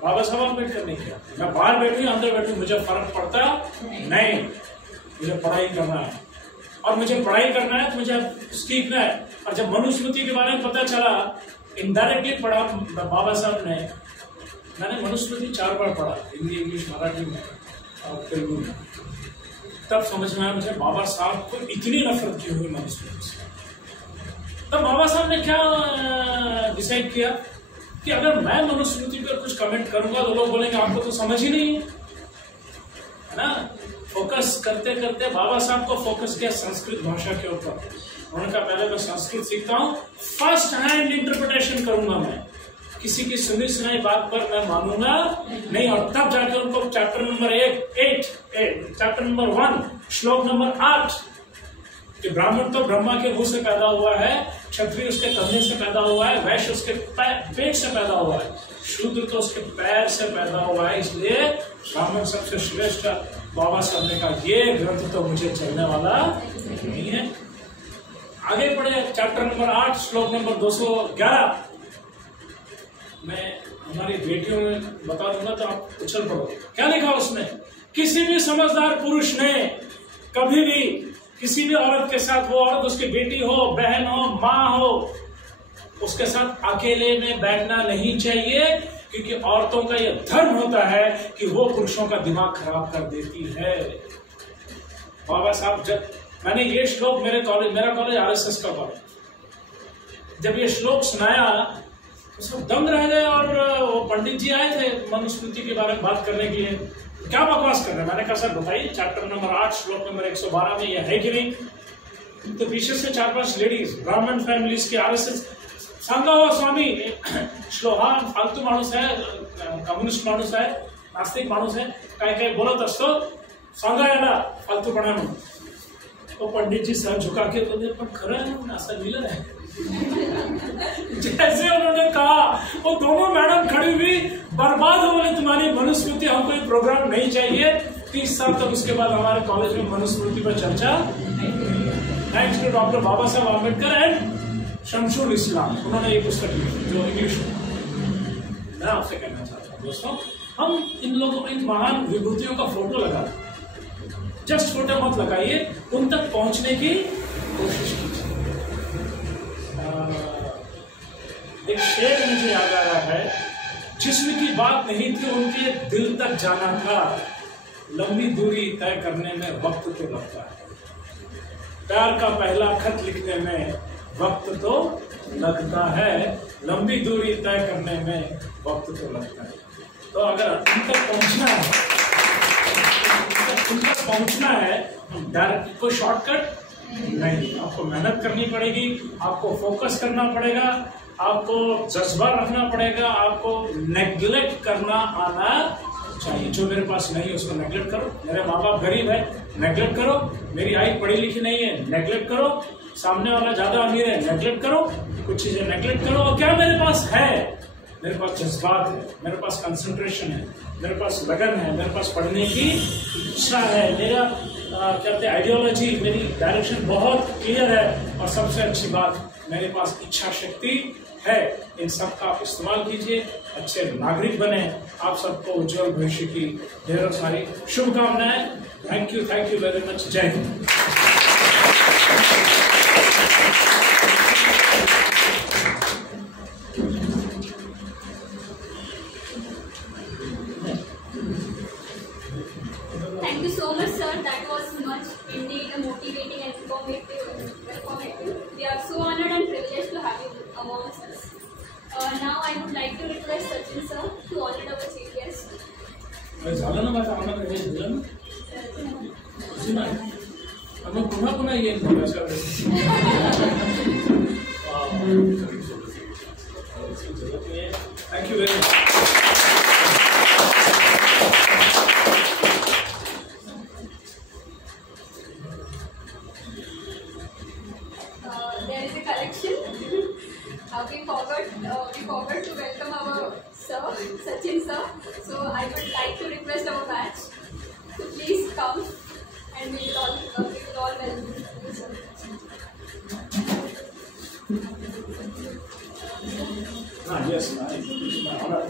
बाबा साहब अम्बेडकर ने किया। मैं बाहर बैठू अंदर बैठू मुझे फर्क पड़ता नहीं, मुझे पढ़ाई करना है और मुझे पढ़ाई करना है तो मुझे सीखना है। और जब मनुस्मृति के बारे में पता चला, इनडायरेक्टली पढ़ा बाबा साहब ने, मैंने मनुस्मृति 4 बार पढ़ा, हिंदी इंग्लिश मराठी में और तेलुगु में। तब समझ में आया मुझे बाबा साहब को इतनी नफरत क्यों हुई मनुस्मृति से। तब बाबा साहब ने क्या डिसाइड किया कि अगर मैं मनुस्मृति पर कुछ कमेंट करूंगा तो लोग बोलेंगे आपको तो समझ ही नहीं है ना। फोकस करते करते बाबा साहब को फोकस किया संस्कृत भाषा के ऊपर। उन्होंने कहा पहले मैं संस्कृत सीखता हूँ, फर्स्ट हैंड इंटरप्रिटेशन करूंगा मैं, किसी की सुनी सुनाई बात पर मैं मानूंगा नहीं। और तब जाकर उनको चैप्टर नंबर 8 चैप्टर नंबर 1 श्लोक नंबर 8 कि ब्राह्मण तो ब्रह्मा के मुंह से पैदा हुआ है, क्षत्रिय उसके कंधे से पैदा हुआ है, वैश्य उसके पेट से पैदा हुआ है, शूद्र तो उसके पैर से पैदा हुआ है, इसलिए ब्राह्मण सबसे श्रेष्ठ। बाबा साहब ने कहा ये ग्रंथ तो मुझे चलने वाला नहीं है। आगे पढ़े चैप्टर नंबर 8 श्लोक नंबर 211। मैं हमारी बेटियों में बता दूंगा तो आप उछल पड़ो। क्या लिखा उसमें? किसी भी समझदार पुरुष ने कभी भी किसी भी औरत के साथ, वो औरत उसकी बेटी हो, बहन हो, माँ हो, उसके साथ अकेले में बैठना नहीं चाहिए, क्योंकि औरतों का यह धर्म होता है कि वो पुरुषों का दिमाग खराब कर देती है। बाबा साहब, जब मैंने ये श्लोक मेरा कॉलेज RSS का पढ़ा, जब ये श्लोक सुनाया तो सब दंग रह गए। और वो पंडित जी आए थे मनुस्मृति के बारे में बात करने के लिए, क्या बकवास कर रहे हैं। मैंने कहा सर बताइए चैप्टर नंबर 8 श्लोक नंबर 112 में यह है कि नहीं। तो पीछे से 4-5 लेडीज ब्राह्मण फॅमिलीज के RSS सांगा हो स्वामी, श्लोक हा फालतू माणूस आहे, कम्युनिस्ट माणूस आहे, नास्तिक माणूस आहे, काय काय बोलत असतो, सांगा याला फालतूपणा म्हणून। तो पंडित जी सर झुका के बोले पण खरं आहे, असं लिहिलं आहे। जैसे उन्होंने कहा वो दोनों मैडम खड़ी हुई, बर्बाद हो गई तुम्हारी मनुस्मृति, हमको ये प्रोग्राम नहीं चाहिए। 30 साल तक उसके बाद हमारे कॉलेज में मनुस्मृति पर चर्चा। Thanks to doctor Baba Saheb Ambedkar and Shamshul इस्लाम, उन्होंने ये पुस्तक लिखी जो इंग्लिश में। मैं आपसे कहना चाहता हूँ दोस्तों, हम इन लोगों इन महान विभूतियों का फोटो लगा, जस्ट फोटो मत लगाइए, उन तक पहुंचने की कोशिश कीजिए। एक शेर मुझे याद आ रहा है, जिस्म की बात नहीं थी उनके दिल तक जाना था, लंबी दूरी तय करने में वक्त तो लगता है, प्यार का पहला खत लिखने में वक्त तो लगता है, लंबी दूरी तय करने में वक्त तो लगता है। तो अगर उन तक पहुंचना है डायरेक्ट कोई शॉर्टकट नहीं, आपको मेहनत करनी पड़ेगी, आपको फोकस करना पड़ेगा, आपको जज्बा रखना पड़ेगा, आपको नेग्लेक्ट करना आना चाहिए। जो मेरे पास नहीं है उसको नेग्लेक्ट करो, मेरे माँ बाप गरीब है नेग्लेक्ट करो, मेरी आई पढ़ी लिखी नहीं है नेग्लेक्ट करो, सामने वाला ज्यादा अमीर है नेग्लेक्ट करो, कुछ चीजें नेग्लेक्ट करो, और क्या मेरे पास है मेरे पास जज्बात है, मेरे पास कंसंट्रेशन है, मेरे पास लगन है, मेरे पास पढ़ने की इच्छा है, मेरा क्या कहते हैं आइडियोलॉजी, मेरी डायरेक्शन बहुत क्लियर है, और सबसे अच्छी बात मेरे पास इच्छा शक्ति है। इन सब का आप इस्तेमाल कीजिए, अच्छे नागरिक बने। आप सबको उज्जवल भविष्य की ढेरों सारी शुभकामनाएं। Thank you very much. जय Hind. Thank you so much, sir. That was much indeed motivating and informative. We are so honored and privileged to have you amongst us. Now I would like to request Sachin sir to honor our chief guest. झालं ना माझं आम्हाला हे झालं ना मग पुन्हा पुन्हा येईल अशा वेळेस. Thank you very much. There is a collection. We forgot to welcome our sir, Sachin sir. So I would like to request our batch to please come, and we will all welcome you, sir. Yes, my honor.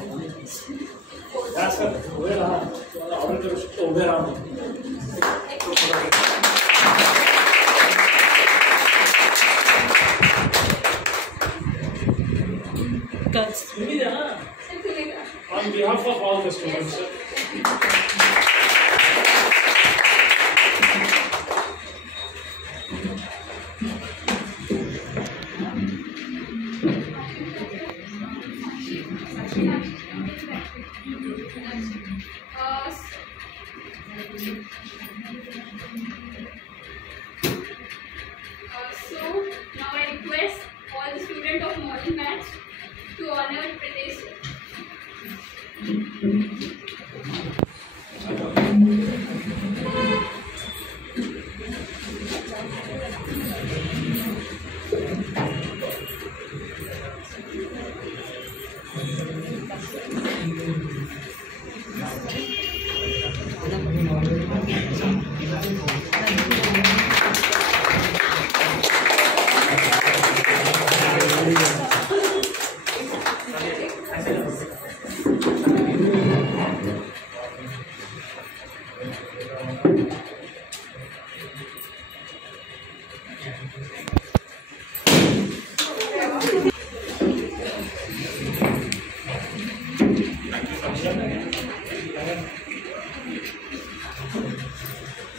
That's it. उभे राहा. Order करू शकतो. उभे राहा. On behalf of all the students, sir. So now I request all the students of morning batch to honor Pradesh.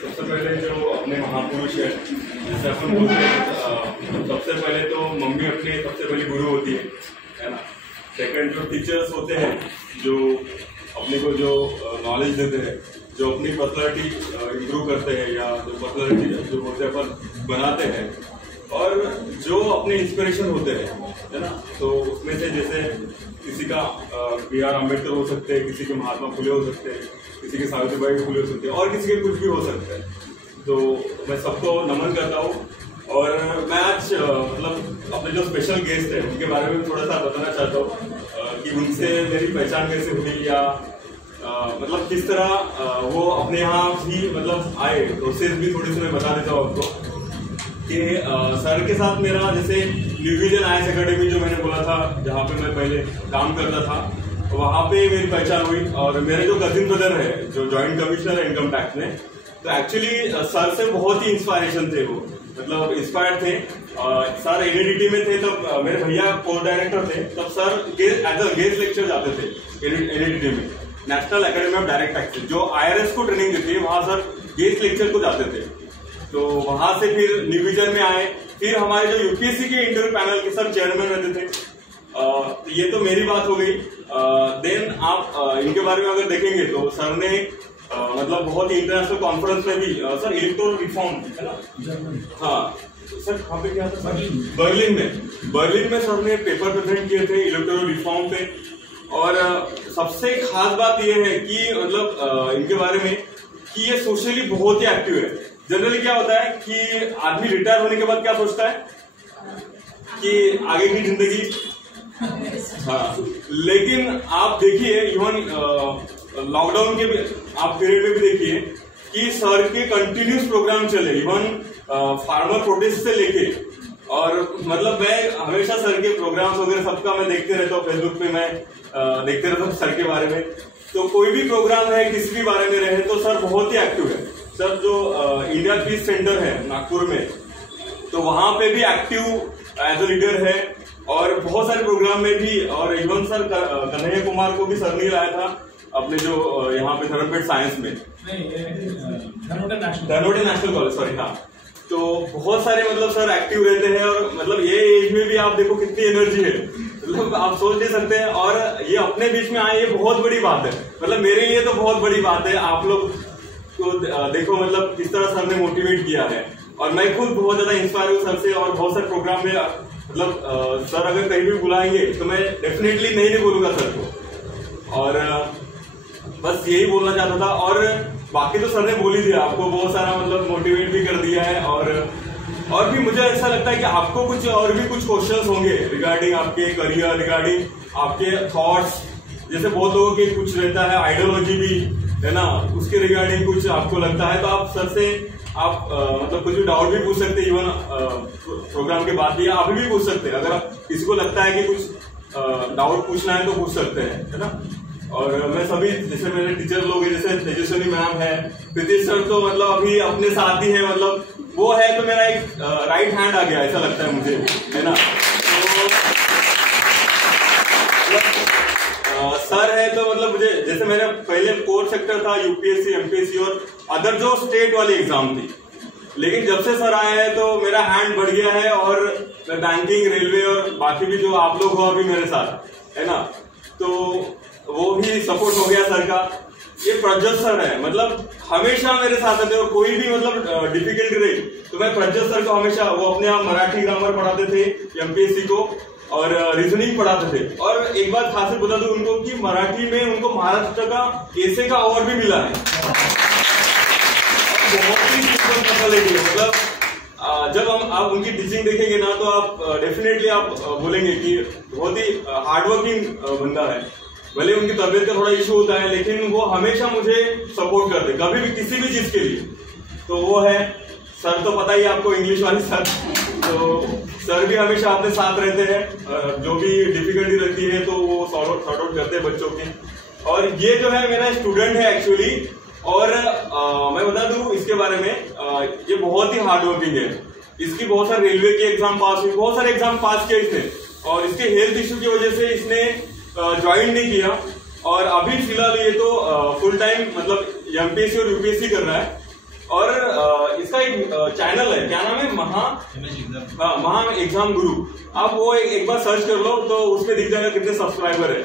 सबसे पहले जो अपने महापुरुष है, जैसे अपन बोलते हैं, सबसे पहले तो मम्मी अपनी सबसे पहली गुरु होती है ना। सेकंड जो टीचर्स होते हैं, जो अपने को जो नॉलेज देते हैं, जो अपनी पर्सनालिटी इम्प्रूव करते हैं, या जो पर्सनालिटी जो होते हैं अपन बनाते हैं, और जो अपने इंस्पिरेशन होते हैं, है ना। तो उसमें से जैसे किसी का B.R. अम्बेडकर हो सकते हैं, किसी के महात्मा फुले हो सकते हैं, किसी के सावित्रीबाई फुले हो सकते हैं, और किसी के कुछ भी हो सकता है। तो मैं सबको नमन करता हूँ। और मैं आज मतलब अपने जो स्पेशल गेस्ट है उनके बारे में थोड़ा सा बताना चाहता हूँ कि उनसे मेरी पहचान कैसे हुई, या मतलब किस तरह वो अपने यहाँ भी मतलब आए, प्रोसेस भी थोड़ी सी मैं बता देता हूँ आपको। कि सर के साथ मेरा जैसे न्यू विजन IAS एकेडमी जो मैंने बोला था, जहाँ पे मैं पहले काम करता था, वहाँ पे मेरी पहचान हुई। और मेरे जो कजिन ब्रदर है जो जॉइंट कमिश्नर है इनकम टैक्स में, तो एक्चुअली सर से बहुत ही इंस्पायरेशन थे, वो मतलब इंस्पायर्ड थे। सर NEDT में थे तब मेरे भैया कोर डायरेक्टर थे, तब sir as a guest lecture जाते थे NEDT में, national academy of direct tax, जो IRS को ट्रेनिंग देती है, वहाँ सर गेस्ट लेक्चर को जाते थे। तो वहां से फिर न्यू विजन में आए, फिर हमारे जो यूपीएससी के इंटरव्यू पैनल के सर चेयरमैन रहते थे। ये तो मेरी बात हो गई। देन आप इनके बारे में अगर देखेंगे तो सर ने मतलब बहुत ही इंटरनेशनल कॉन्फ्रेंस में भी सर इलेक्टोरल रिफॉर्म है ना, हाँ सर कहाँ पे क्या था, बर्लिन में सर ने पेपर प्रेजेंट किए थे इलेक्टोरल रिफॉर्म पे। और सबसे खास बात यह है कि मतलब इनके बारे में कि ये सोशली बहुत ही एक्टिव है। जनरली क्या होता है कि आदमी रिटायर होने के बाद क्या सोचता है कि आगे की जिंदगी हाँ, लेकिन आप देखिए इवन लॉकडाउन के आप पीरियड में भी देखिए कि सर के कंटिन्यूस प्रोग्राम चले, इवन फार्मर प्रोटेस्ट से लेके, और मतलब मैं हमेशा सर के प्रोग्राम्स वगैरह सबका मैं देखते रहता हूँ, फेसबुक पे मैं देखते रहता हूँ सर के बारे में। तो कोई भी प्रोग्राम है किसी भी बारे में रहे तो सर बहुत ही एक्टिव है। सर जो इंडिया पीस सेंटर है नागपुर में, तो वहां पे भी एक्टिव एज ए लीडर है, और बहुत सारे प्रोग्राम में भी। और इवन सर कन्हैया कुमार को भी सर ने लाया था अपने जो यहाँ पे धर्मपेट साइंस में, धनोटे नेशनल कॉलेज, सॉरी, हाँ। तो बहुत सारे मतलब सर एक्टिव रहते हैं, और मतलब ये एज में भी आप देखो कितनी एनर्जी है, मतलब आप सोच नहीं सकते हैं। और ये अपने बीच में आए, ये बहुत बड़ी बात है, मतलब मेरे लिए तो बहुत बड़ी बात है। आप लोग तो देखो मतलब किस तरह सर ने मोटिवेट किया है, और मैं खुद बहुत ज्यादा इंस्पायर हूँ सर से। और बहुत सारे प्रोग्राम में मतलब सर अगर कहीं भी बुलाएंगे तो मैं डेफिनेटली नहीं बोलूंगा सर को। और बस यही बोलना चाहता था, और बाकी तो सर ने बोल ही दिया, आपको बहुत सारा मतलब मोटिवेट भी कर दिया है। और भी मुझे ऐसा लगता है कि आपको कुछ और भी कुछ क्वेश्चंस होंगे रिगार्डिंग आपके करियर, रिगार्डिंग आपके थॉट्स, जैसे बहुत लोगों के कुछ रहता है आइडियोलॉजी भी है ना, उसके रिगार्डिंग कुछ आपको लगता है तो आप सर से आप मतलब कुछ भी डाउट भी पूछ सकते हैं। इवन प्रोग्राम के बाद भी अभी भी पूछ सकते हैं, अगर किसी को लगता है कि कुछ डाउट पूछना है तो पूछ सकते हैं, है ना। और मैं सभी जैसे मेरे टीचर लोग हैं, जैसे तेजस्विनी मैम है, प्रीति सर तो मतलब अभी अपने साथ ही है, मतलब वो है तो मेरा एक राइट हैंड आ गया ऐसा लगता है मुझे, है ना। तो सर है तो मतलब मुझे, जैसे मेरा पहले कोर सेक्टर था यूपीएससी, एमपीएससी और अदर जो स्टेट वाली एग्जाम थी, लेकिन जब से सर आए हैं तो मेरा हैंड बढ़ गया है, और बैंकिंग, रेलवे और बाकी भी जो आप लोग हो अभी मेरे साथ, है ना, तो वो भी सपोर्ट हो गया सर का। ये प्रज्वल सर है, मतलब हमेशा मेरे साथ रहते, और कोई भी मतलब डिफिकल्टी रही तो मैं प्रज्वल सर को हमेशा, वो अपने आप मराठी ग्रामर पढ़ाते थे एमपीएससी को, और रीजनिंग पढ़ाते थे। और एक बात खास बता दूं उनको कि मराठी में उनको महाराष्ट्र का एसे का अवार्ड भी मिला है। बहुत ही सिंपल पर्सनालिटी है, मतलब जब हम आप उनकी टीचिंग देखेंगे ना तो आप डेफिनेटली आप बोलेंगे कि बहुत ही हार्डवर्किंग बंदा है। भले उनकी तबीयत का थोड़ा इशू होता है, लेकिन वो हमेशा मुझे सपोर्ट करते कभी भी किसी भी चीज के लिए। तो वो है सर, तो पता ही आपको इंग्लिश वाले सर, तो सर भी हमेशा अपने साथ रहते हैं, जो भी डिफिकल्टी रहती है तो वो सॉर्ट आउट करते हैं बच्चों की। और ये जो है मेरा स्टूडेंट है एक्चुअली, और मैं बता दूं इसके बारे में, ये बहुत ही हार्ड वर्किंग है। इसकी बहुत सारे रेलवे के एग्जाम पास हुई, बहुत सारे एग्जाम पास किए इसने, और इसके हेल्थ इश्यू की वजह से इसने ज्वाइन नहीं किया, और अभी फिलहाल ये तो फुल टाइम मतलब एमपीएससी और यूपीएससी कर रहा है। और इसका एक चैनल है, क्या नाम है, महा एग्जाम गुरु। आप वो एक बार सर्च कर लो तो उसमें दिख जाएगा कितने सब्सक्राइबर है,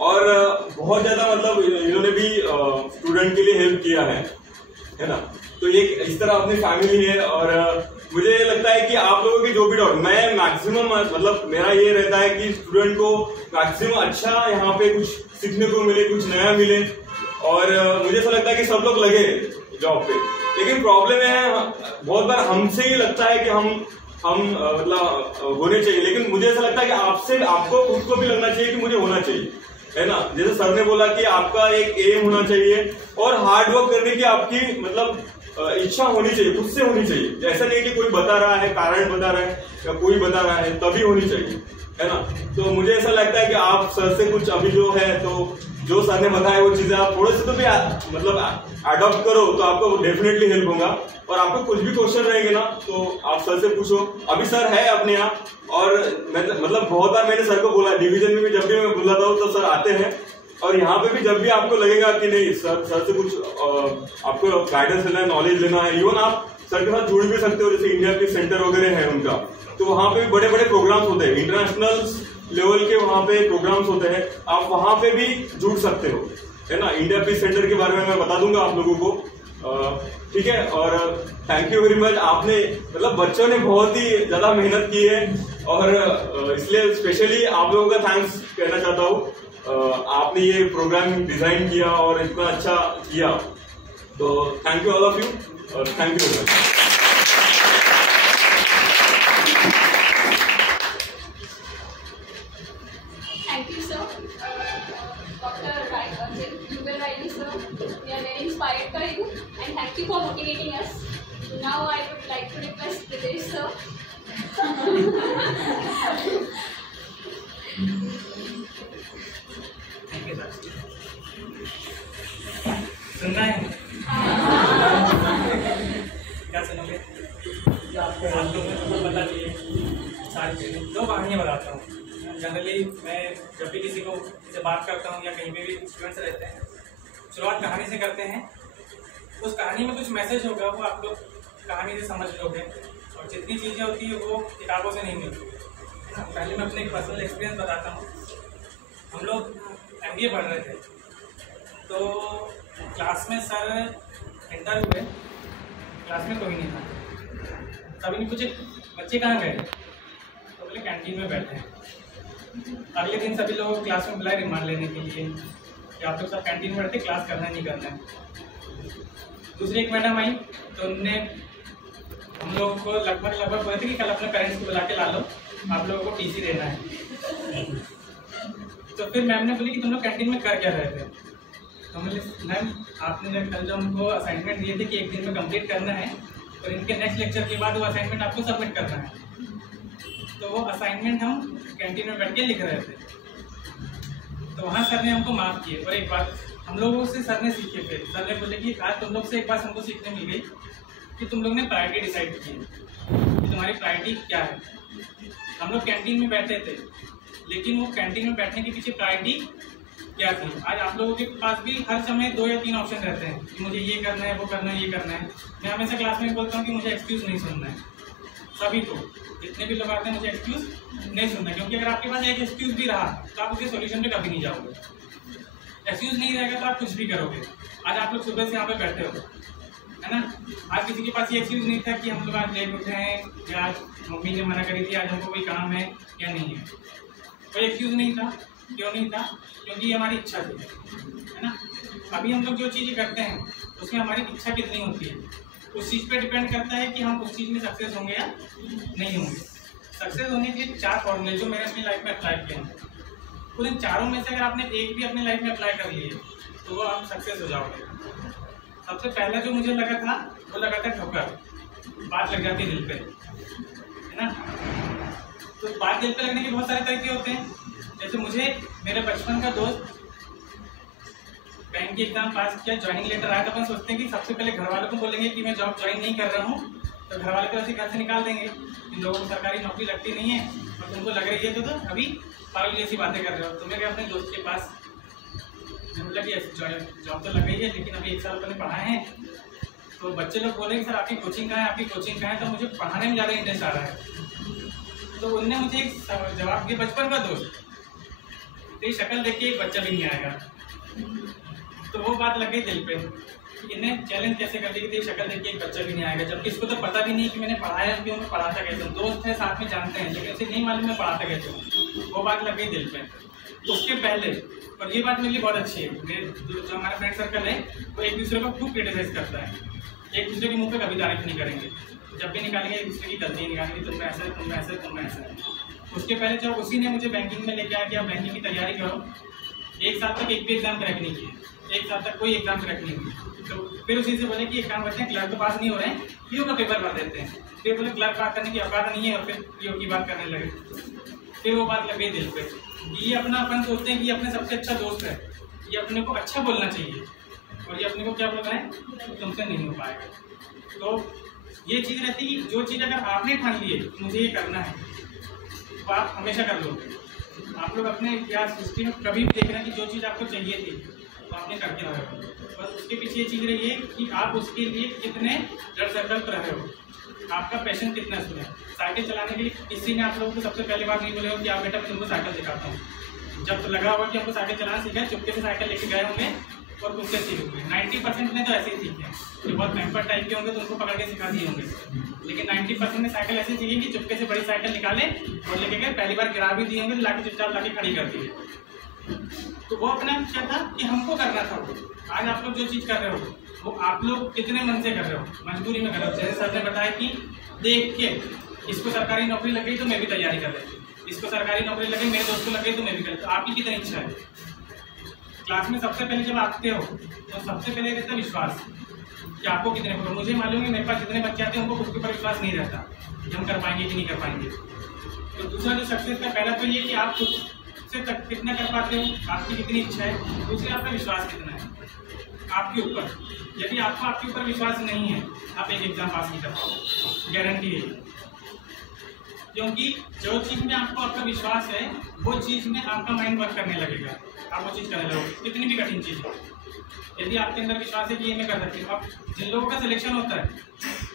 और बहुत ज्यादा मतलब इन्होंने भी स्टूडेंट के लिए हेल्प किया है ना। तो ये इस तरह अपनी फैमिली है, और मुझे लगता है कि आप लोगों के जो भी डाउट, मैं मैक्सिमम मतलब मेरा ये रहता है कि स्टूडेंट को मैक्सिमम अच्छा यहाँ पे कुछ सीखने को मिले, कुछ नया मिले, और मुझे ऐसा लगता है कि सब लोग लगे जॉब पे। लेकिन प्रॉब्लम है बहुत बार हमसे ही लगता है कि हम मतलब होने चाहिए, लेकिन मुझे ऐसा लगता है कि आपको खुद को भी लगना चाहिए कि मुझे होना चाहिए, है ना। जैसे सर ने बोला कि आपका एक एम होना चाहिए, और हार्ड वर्क करने की आपकी मतलब इच्छा होनी चाहिए, खुद से होनी चाहिए। ऐसा नहीं कि कोई बता रहा है, कारण बता रहा है या कोई बता रहा है तभी होनी चाहिए, है ना। तो मुझे ऐसा लगता है कि आप सर से कुछ अभी जो है, तो जो सर ने बताया वो चीजें आप थोड़े से तो भी मतलब अडॉप्ट करो तो आपको डेफिनेटली हेल्प होगा। और आपको कुछ भी क्वेश्चन रहेंगे ना तो आप सर से पूछो। अभी सर है अपने यहाँ, और मतलब बहुत बार मैंने सर को बोला, डिवीजन में भी जब भी मैं बुलाता हूँ तो सर आते हैं, और यहाँ पे भी जब भी आपको लगेगा कि नहीं सर से कुछ आपको गाइडेंस लेना है, नॉलेज लेना है, इवन आप सर के साथ जुड़ भी सकते हो। जैसे इंडिया के सेंटर वगैरह है उनका, तो वहां पे भी बड़े बड़े प्रोग्राम्स होते हैं, इंटरनेशनल लेवल के वहां पे प्रोग्राम्स होते हैं, आप वहां पे भी जुड़ सकते हो, है ना। इंडिया पीस सेंटर के बारे में मैं बता दूंगा आप लोगों को, ठीक है। और थैंक यू वेरी मच, आपने मतलब बच्चों ने बहुत ही ज्यादा मेहनत की है, और इसलिए स्पेशली आप लोगों का थैंक्स कहना चाहता हूँ। आपने ये प्रोग्राम डिजाइन किया और इतना अच्छा किया, तो thank you all of you, और thank you very much. Thank you for motivating us. Now I would like to request Pritesh sir. सुनना है क्या सुनोगे? आप लोगों को बता दिए सारी चीज़ें। 2 कहानियाँ बताता हूँ। जनरली मैं जब भी किसी को से बात करता हूँ या कहीं पे भी स्टूडेंट्स रहते हैं, शुरुआत कहानी से करते हैं। उस कहानी में कुछ मैसेज होगा, वो आप लोग कहानी से समझ लोगे, और जितनी चीज़ें होती है वो किताबों से नहीं मिलती। पहले मैं अपने एक पर्सनल एक्सपीरियंस बताता हूँ। हम लोग MBA पढ़ रहे थे, तो क्लास में सर एंटर हुए, क्लास में कोई नहीं था। तभी पूछे बच्चे कहाँ गए, तो बोले कैंटीन में बैठे हैं। अगले दिन सभी लोग क्लास में बुलाए रिमांड लेने के लिए कि आप लोग सब कैंटीन में बैठे, क्लास करना नहीं करना है। दूसरी एक मैडम आई, तो उनने हम लोगों को लगभग बोले थे कि कल अपने पेरेंट्स को बुला के ला लो, आप लोगों को TC देना है। तो फिर मैम ने बोली कि तुम लोग कैंटीन में कर क्या रहे थे? तो हमने मैम आपने कल जो हमको असाइनमेंट दिए थे कि 1 दिन में कंप्लीट करना है, और इनके नेक्स्ट लेक्चर के बाद वो असाइनमेंट आपको सबमिट करना है। तो वो असाइनमेंट हम कैंटीन में बैठ के लिख रहे थे। तो वहाँ सर ने हमको माफ़ किए। और एक बात हम लोगों से सर ने सीखे थे, सर ने बोले कि आज तुम लोग से एक बात हमको सीखने मिल गई कि तुम लोग ने प्रायोरिटी डिसाइड की कि तुम्हारी प्रायोरिटी क्या है। हम लोग कैंटीन में बैठे थे, लेकिन वो कैंटीन में बैठने के पीछे प्रायोरिटी क्या थी? आज आप लोगों के पास भी हर समय 2 या 3 ऑप्शन रहते हैं कि मुझे ये करना है, वो करना है, ये करना है। मैं हमेशा क्लास में बोलता हूँ कि मुझे एक्सक्यूज़ नहीं सुनना है। सभी को, जितने भी लोग आते हैं, मुझे एक्सक्यूज़ नहीं सुनना है, क्योंकि अगर आपके पास एक एक्सक्यूज़ भी रहा तो आप उसके सोल्यूशन पे कभी नहीं जाओगे। एक्सक्यूज़ नहीं रहेगा तो आप कुछ भी करोगे। आज आप लोग सुबह से यहाँ पे बैठे हो, है ना? आज किसी के पास ये एक्सक्यूज़ नहीं था कि हम लोग आज लेट उठे हैं, या आज मम्मी ने मना करी थी, आज हमको कोई काम है या नहीं है। कोई एक्सक्यूज़ नहीं था। क्यों नहीं था? क्योंकि ये हमारी इच्छा थी, है ना? अभी हम लोग जो चीज़ें करते हैं उसमें हमारी इच्छा कितनी होती है, उस चीज़ पे डिपेंड करता है कि हम उस चीज़ में सक्सेस होंगे या नहीं होंगे। सक्सेस होने के 4 फॉर्मूले जो मैंने अपनी लाइफ में अप्लाई किए हैं, उन चारों में से अगर आपने एक भी अपनी लाइफ में अप्लाई कर लिए तो वो आप सक्सेस हो जाओगे। सबसे पहला जो मुझे लगा था वो लगा था ठोकर, बात लग जाती है दिल पे, है ना? तो बात दिल पे लगने के बहुत सारे तरीके होते हैं। जैसे मुझे मेरे बचपन का दोस्त बैंक की एग्जाम पास किया, ज्वाइनिंग लेटर आया, तो अपन सोचते हैं कि सबसे पहले घर वालों को बोलेंगे कि मैं जॉब ज्वाइन नहीं कर रहा हूँ, तो घर वाले को ऐसे घर से निकाल देंगे। इन लोगों को सरकारी नौकरी लगती नहीं है और तुमको लग रही है तो अभी पागल जैसी बातें कर रहे हो। तो मैं गया अपने दोस्त के पास, बोला कि जॉब तो लग गई है, लेकिन अभी 1 साल पहले पढ़ाए हैं। तो बच्चे लोग बोले कि सर आपकी कोचिंग कहाँ है, आपकी कोचिंग कहाँ है? तो मुझे पढ़ाने में ज़्यादा इंटरेस्ट आ रहा है। तो उनने मुझे एक जवाब दिया, बचपन का दोस्त, तेरी शक्ल देख के एक बच्चा भी नहीं आएगा। तो वो बात लग गई दिल पे, इन्हें चैलेंज कैसे कर दी कि तेरी शक्ल देख के एक बच्चा भी नहीं आएगा, जबकि इसको तो पता भी नहीं कि मैंने पढ़ाया क्यों, मैं पढ़ाता कैसे हूँ। दोस्त है, साथ में जानते हैं, लेकिन इसे नहीं मालूम मैं पढ़ाता कैसे हूँ। वो बात लग गई दिल पे। उसके पहले, और ये बात मेरे लिए बहुत अच्छी है, जो हमारा फ्रेंड सर्कल है वो एक दूसरे को खूब क्रिटिसाइज करता है, एक दूसरे के मुँह पे कभी तारीफ नहीं करेंगे, जब भी निकालेंगे एक दूसरे की गलती निकालेंगे, तुम ऐसा है, तुम ऐसा है, तुम ऐसा है। उसके पहले जब उसी ने मुझे बैंकिंग में लेके आया कि आप बैंकिंग की तैयारी करो, 1 साल तक एक भी एग्जाम क्रैक नहीं किए, 1 साल तक कोई एग्जाम क्रैक नहीं हुई। तो फिर उसी से बोले कि एक काम करते हैं, क्लर्क तो पास नहीं हो रहे हैं, पीओ का पेपर भर देते हैं। फिर बोले क्लर्क पास करने की औकात नहीं है, और फिर पीओ की बात करने लगे। फिर वो बात लग गई दिल पे। ये अपना अपन सोचते हैं कि ये अपने सबसे अच्छा दोस्त है, ये अपने को अच्छा बोलना चाहिए, और ये अपने को क्या बोल रहा है, तो तुमसे नहीं हो पाएगा। तो ये चीज़ रहती है कि जो चीज़ अगर आपने ठान ली है मुझे ये करना है, तो आप हमेशा कर लोगे। आप लोग अपने इतिहास हिस्ट्री में कभी भी देख रहे हैं कि जो चीज़ आपको चाहिए थी तो आपने करके रहे हो, बस उसके पीछे ये चीज़ रही है कि आप उसके लिए कितने दृढ़ संकल्प रहे हो, आपका पैशन कितना है। साइकिल चलाने के लिए किसी ने आप लोगों को सबसे पहले बात नहीं बोले हो कि आप बेटा मैं तुमको साइकिल सिखाता हूँ। जब लगा होगा कि हमको साइकिल चलाना सीखा है, चुपके से साइकिल लेके गए होंगे और खुद से सीख होंगे। 90% ने तो ऐसे ही सीखे हैं, जो बहुत पैम्पर टाइप के होंगे तो उनको पकड़ के सिखा दिए होंगे, लेकिन 90% ने साइकिल ऐसे सीखी कि चुपके से बड़ी साइकिल निकाले और लेके गए, पहली बार गिरा भी दिए होंगे तो लाके चुपचाप लाके खड़ी कर दिए। तो वो अपना क्या था कि हमको करना था। आज आप लोग जो चीज़ कर रहे हो वो आप लोग कितने मन से कर रहे हो, मजबूरी में कर रहे हो। जैसे सर ने बताया कि देख के इसको सरकारी नौकरी लग गई तो मैं भी तैयारी कर लेती, इसको सरकारी नौकरी लगी मेरे दोस्त को लग गई तो मैं भी कर, तो आपकी कितनी इच्छा है। क्लास में सबसे पहले जब आते हो तो सबसे पहले रहता है विश्वास कि आपको कितने, मुझे मालूम है मेरे पास जितने बच्चे आते हैं उनको खुद के ऊपर विश्वास नहीं रहता कि हम कर पाएंगे कि नहीं कर पाएंगे। तो दूसरा जो सक्सेस का पहला तो ये कि आप खुद से तक कितना कर पाते हो, आपकी कितनी इच्छा है, दूसरे आपका विश्वास कितना है आपके ऊपर। यदि आपको आपके ऊपर विश्वास नहीं है आप एक एग्जाम पास नहीं कर पाओगे, गारंटी है। क्योंकि जो चीज़ में आपको आपका विश्वास है वो चीज़ में आपका माइंड वर्क करने लगेगा, आप वो चीज़ करने लगोगे, कितनी भी कठिन चीज़ हो। यदि आपके अंदर विश्वास है कि ये मैं कर सकती हूँ। अब जिन लोगों का सिलेक्शन होता है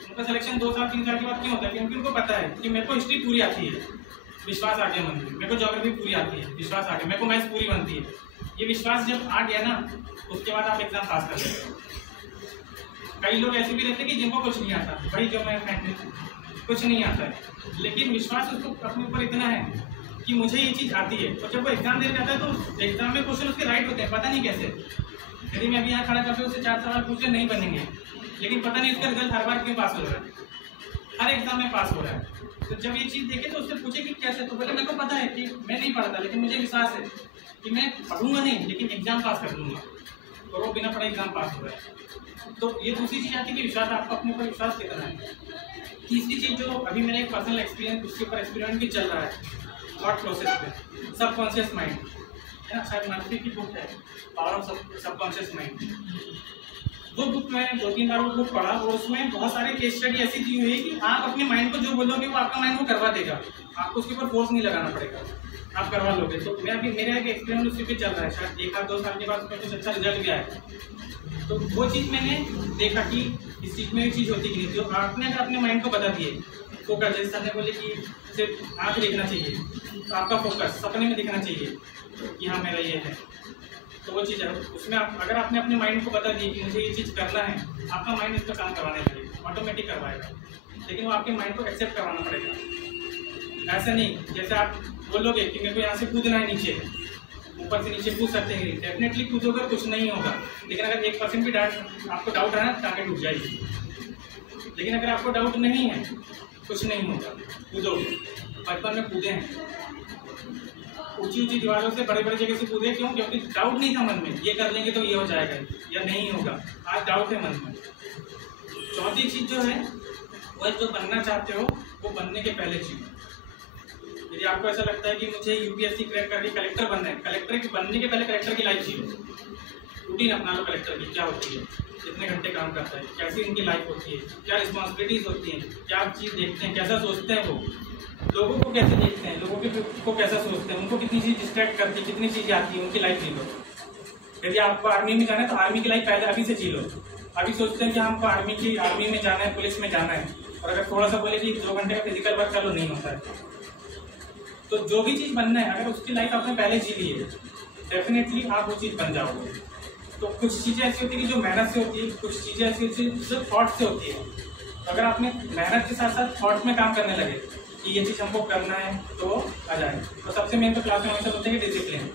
उनका सिलेक्शन 2 साल 3 साल के बाद क्यों होता है? क्योंकि उनको पता है कि मेरे को हिस्ट्री पूरी आती है, विश्वास आ गया मन में, मेरे को ज्योग्राफी पूरी आती है, विश्वास आ गया, मेरे को मैथ्स पूरी बनती है। ये विश्वास जब आ गया ना उसके बाद आप एग्जाम पास कर सकते हो। कई लोग ऐसे भी रहते हैं कि जिनको कुछ नहीं आता, भाई जो मैं कुछ नहीं आता है, लेकिन विश्वास उसको अपने ऊपर इतना है कि मुझे ये चीज़ आती है। और जब वो एग्जाम देने जाता है तो एग्जाम में क्वेश्चन उसके राइट होते हैं, पता नहीं कैसे। यदि मैं अभी यहाँ खड़ा करके उससे 4 सवाल पूछे नहीं बनेंगे, लेकिन पता नहीं उसका रिजल्ट हर बार क्यों पास हो रहा है, हर एग्जाम में पास हो रहा है। तो जब ये चीज़ देखे तो उससे पूछे कि कैसे, तो बोले मेरे को पता है कि मैं नहीं पढ़ता लेकिन मुझे विश्वास है कि मैं पढ़ूंगा नहीं लेकिन एग्जाम पास कर लूँगा, और वो बिना पढ़े एग्जाम पास हो रहा है। तो ये दूसरी चीज़ आती है कि विश्वास, आपको अपने ऊपर विश्वास कितना है। तीसरी चीज़ जो अभी मेरा एक पर्सनल एक्सपीरियंस, उसके ऊपर एक्सपेरिमेंट भी चल रहा है, थॉट प्रोसेस पे, सबकॉन्शियस माइंड है ना, शायद मानसी की बुक है पावर ऑफ सबकॉन्शियस माइंड। वो बुक में 2-3 बार वो बुक पढ़ा और उसमें बहुत सारे केस स्टडी ऐसी दी हुई है कि आप अपने माइंड को जो बोलोगे वो आपका माइंड वो करवा देगा, आपको उसके ऊपर फोर्स नहीं लगाना पड़ेगा, आप करवा लोगे। तो मैं अभी मेरा एक एक्सपेरिमेंट उसी पे चल रहा है, शायद 1-2 साल के बाद उसमें कुछ अच्छा रिजल्ट भी आया। तो वो चीज़ मैंने देखा कि इस चीज़ में चीज़ होती कि नहीं। तो आपने अगर अपने माइंड को बता दिए फोकस, जैसे सर ने बोले कि सिर्फ आँख देखना चाहिए, तो आपका फोकस सपने में दिखना चाहिए कि हाँ मेरा ये है, तो वो चीज़ है। उसमें आप अगर आपने अपने माइंड को बता दिए कि मुझे ये चीज़ करना है, आपका माइंड इस पर काम करवाने लगेगा, ऑटोमेटिक करवाएगा। लेकिन वो आपके माइंड को एक्सेप्ट करवाना पड़ेगा। ऐसा नहीं जैसे आप बोलोगे कि मेरे को यहाँ से कूदना है नीचे, ऊपर से नीचे कूद सकते हैं, डेफिनेटली कूदोगे कुछ नहीं होगा। लेकिन अगर 1% भी आपको डाउट है ना, टांगे टूट जाएगी। लेकिन अगर आपको डाउट नहीं है कुछ नहीं होगा, कूदोगे। बचपन में कूदे हैं, ऊंची ऊंची दीवारों से, बड़े बड़े जगह से कूदे, क्यों? क्योंकि डाउट नहीं था मन में, ये कर लेंगे तो ये हो जाएगा या नहीं होगा। आज डाउट है मन में। चौथी चीज़ जो है वह जो बनना चाहते हो वो बनने के पहले चीज़। यदि आपको ऐसा लगता है कि मुझे यूपीएससी क्रैक करके कलेक्टर बनना है, कलेक्टर की बनने के पहले कलेक्टर की लाइफ जियो, रूटीन अपना लो कलेक्टर की, क्या होती है, कितने घंटे काम करता है, कैसी उनकी लाइफ होती है, क्या रिस्पॉन्सिबिलिटीज होती हैं, क्या चीज़ देखते हैं, कैसा सोचते हैं, वो लोगों को कैसे देखते हैं, लोगों को कैसा सोचते हैं, उनको कितनी चीज़ डिस्ट्रैक्ट करती है, कितनी चीज़ें आती है, उनकी लाइफ जी लो। यदि आपको आर्मी में जाना है तो आर्मी की लाइफ पहले अभी से जी लो। अभी सोचते हैं कि हमको आर्मी में जाना है, पुलिस में जाना है, और अगर थोड़ा सा बोले कि 2 घंटे का फिजिकल वर्क कर लो, नहीं होता है। तो जो भी चीज़ बनना है अगर उसकी लाइफ आपने पहले जी ली है, डेफिनेटली आप वो चीज़ बन जाओगे। तो कुछ चीज़ें ऐसी होती है कि जो मेहनत से होती है, कुछ चीज़ें ऐसी होती है जो थॉट से होती है। तो अगर आपने मेहनत के साथ साथ थॉट में काम करने लगे कि ये चीज़ हमको करना है तो आ जाए। तो सबसे मेन तो क्लास में हमेशा होता है कि डिसिप्लिन।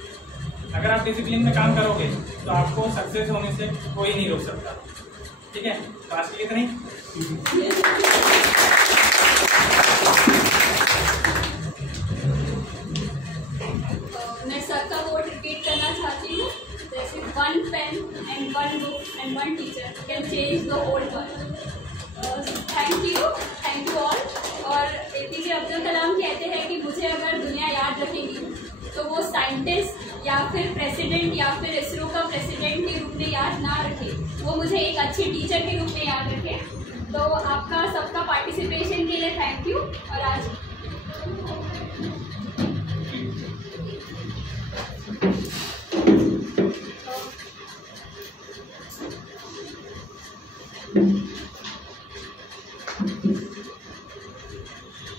अगर आप डिसिप्लिन में काम करोगे तो आपको सक्सेस होने से कोई नहीं रोक सकता। ठीक है, तो आज के लिए इतना ही। मैं सर का वर्ड रिपीट करना चाहती हूँ, जैसे 1 pen and 1 book and 1 teacher can change the whole world. Thank you all. और एपीजे अब्दुल कलाम कहते हैं कि मुझे अगर दुनिया याद रखेगी तो वो साइंटिस्ट या फिर प्रेसिडेंट या फिर इसरो का प्रेसिडेंट के रूप में याद ना रखे, वो मुझे एक अच्छी टीचर के रूप में याद रखे। तो आपका सबका पार्टिसिपेशन के लिए थैंक यू। और आज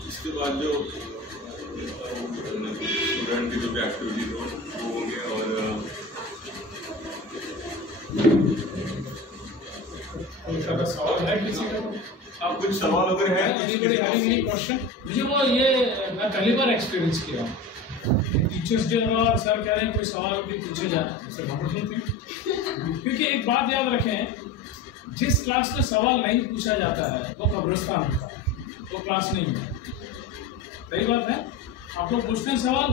इसके बाद जो स्टूडेंट की जो भी एक्टिविटीज हो वो होंगे। और सवाल है किसी का? आप कुछ सवाल अगर है क्वेश्चन मुझे वो ये मैं पहली बार एक्सपीरियंस किया। टीचर्स डे और सर कह रहे हैं कोई सवाल भी पूछे जाए, क्योंकि एक बात याद रखें, जिस क्लास में सवाल नहीं पूछा जाता है वो कब्रिस्तान होता है, वो क्लास नहीं है। सही बात है। आप लोग पूछते हैं सवाल,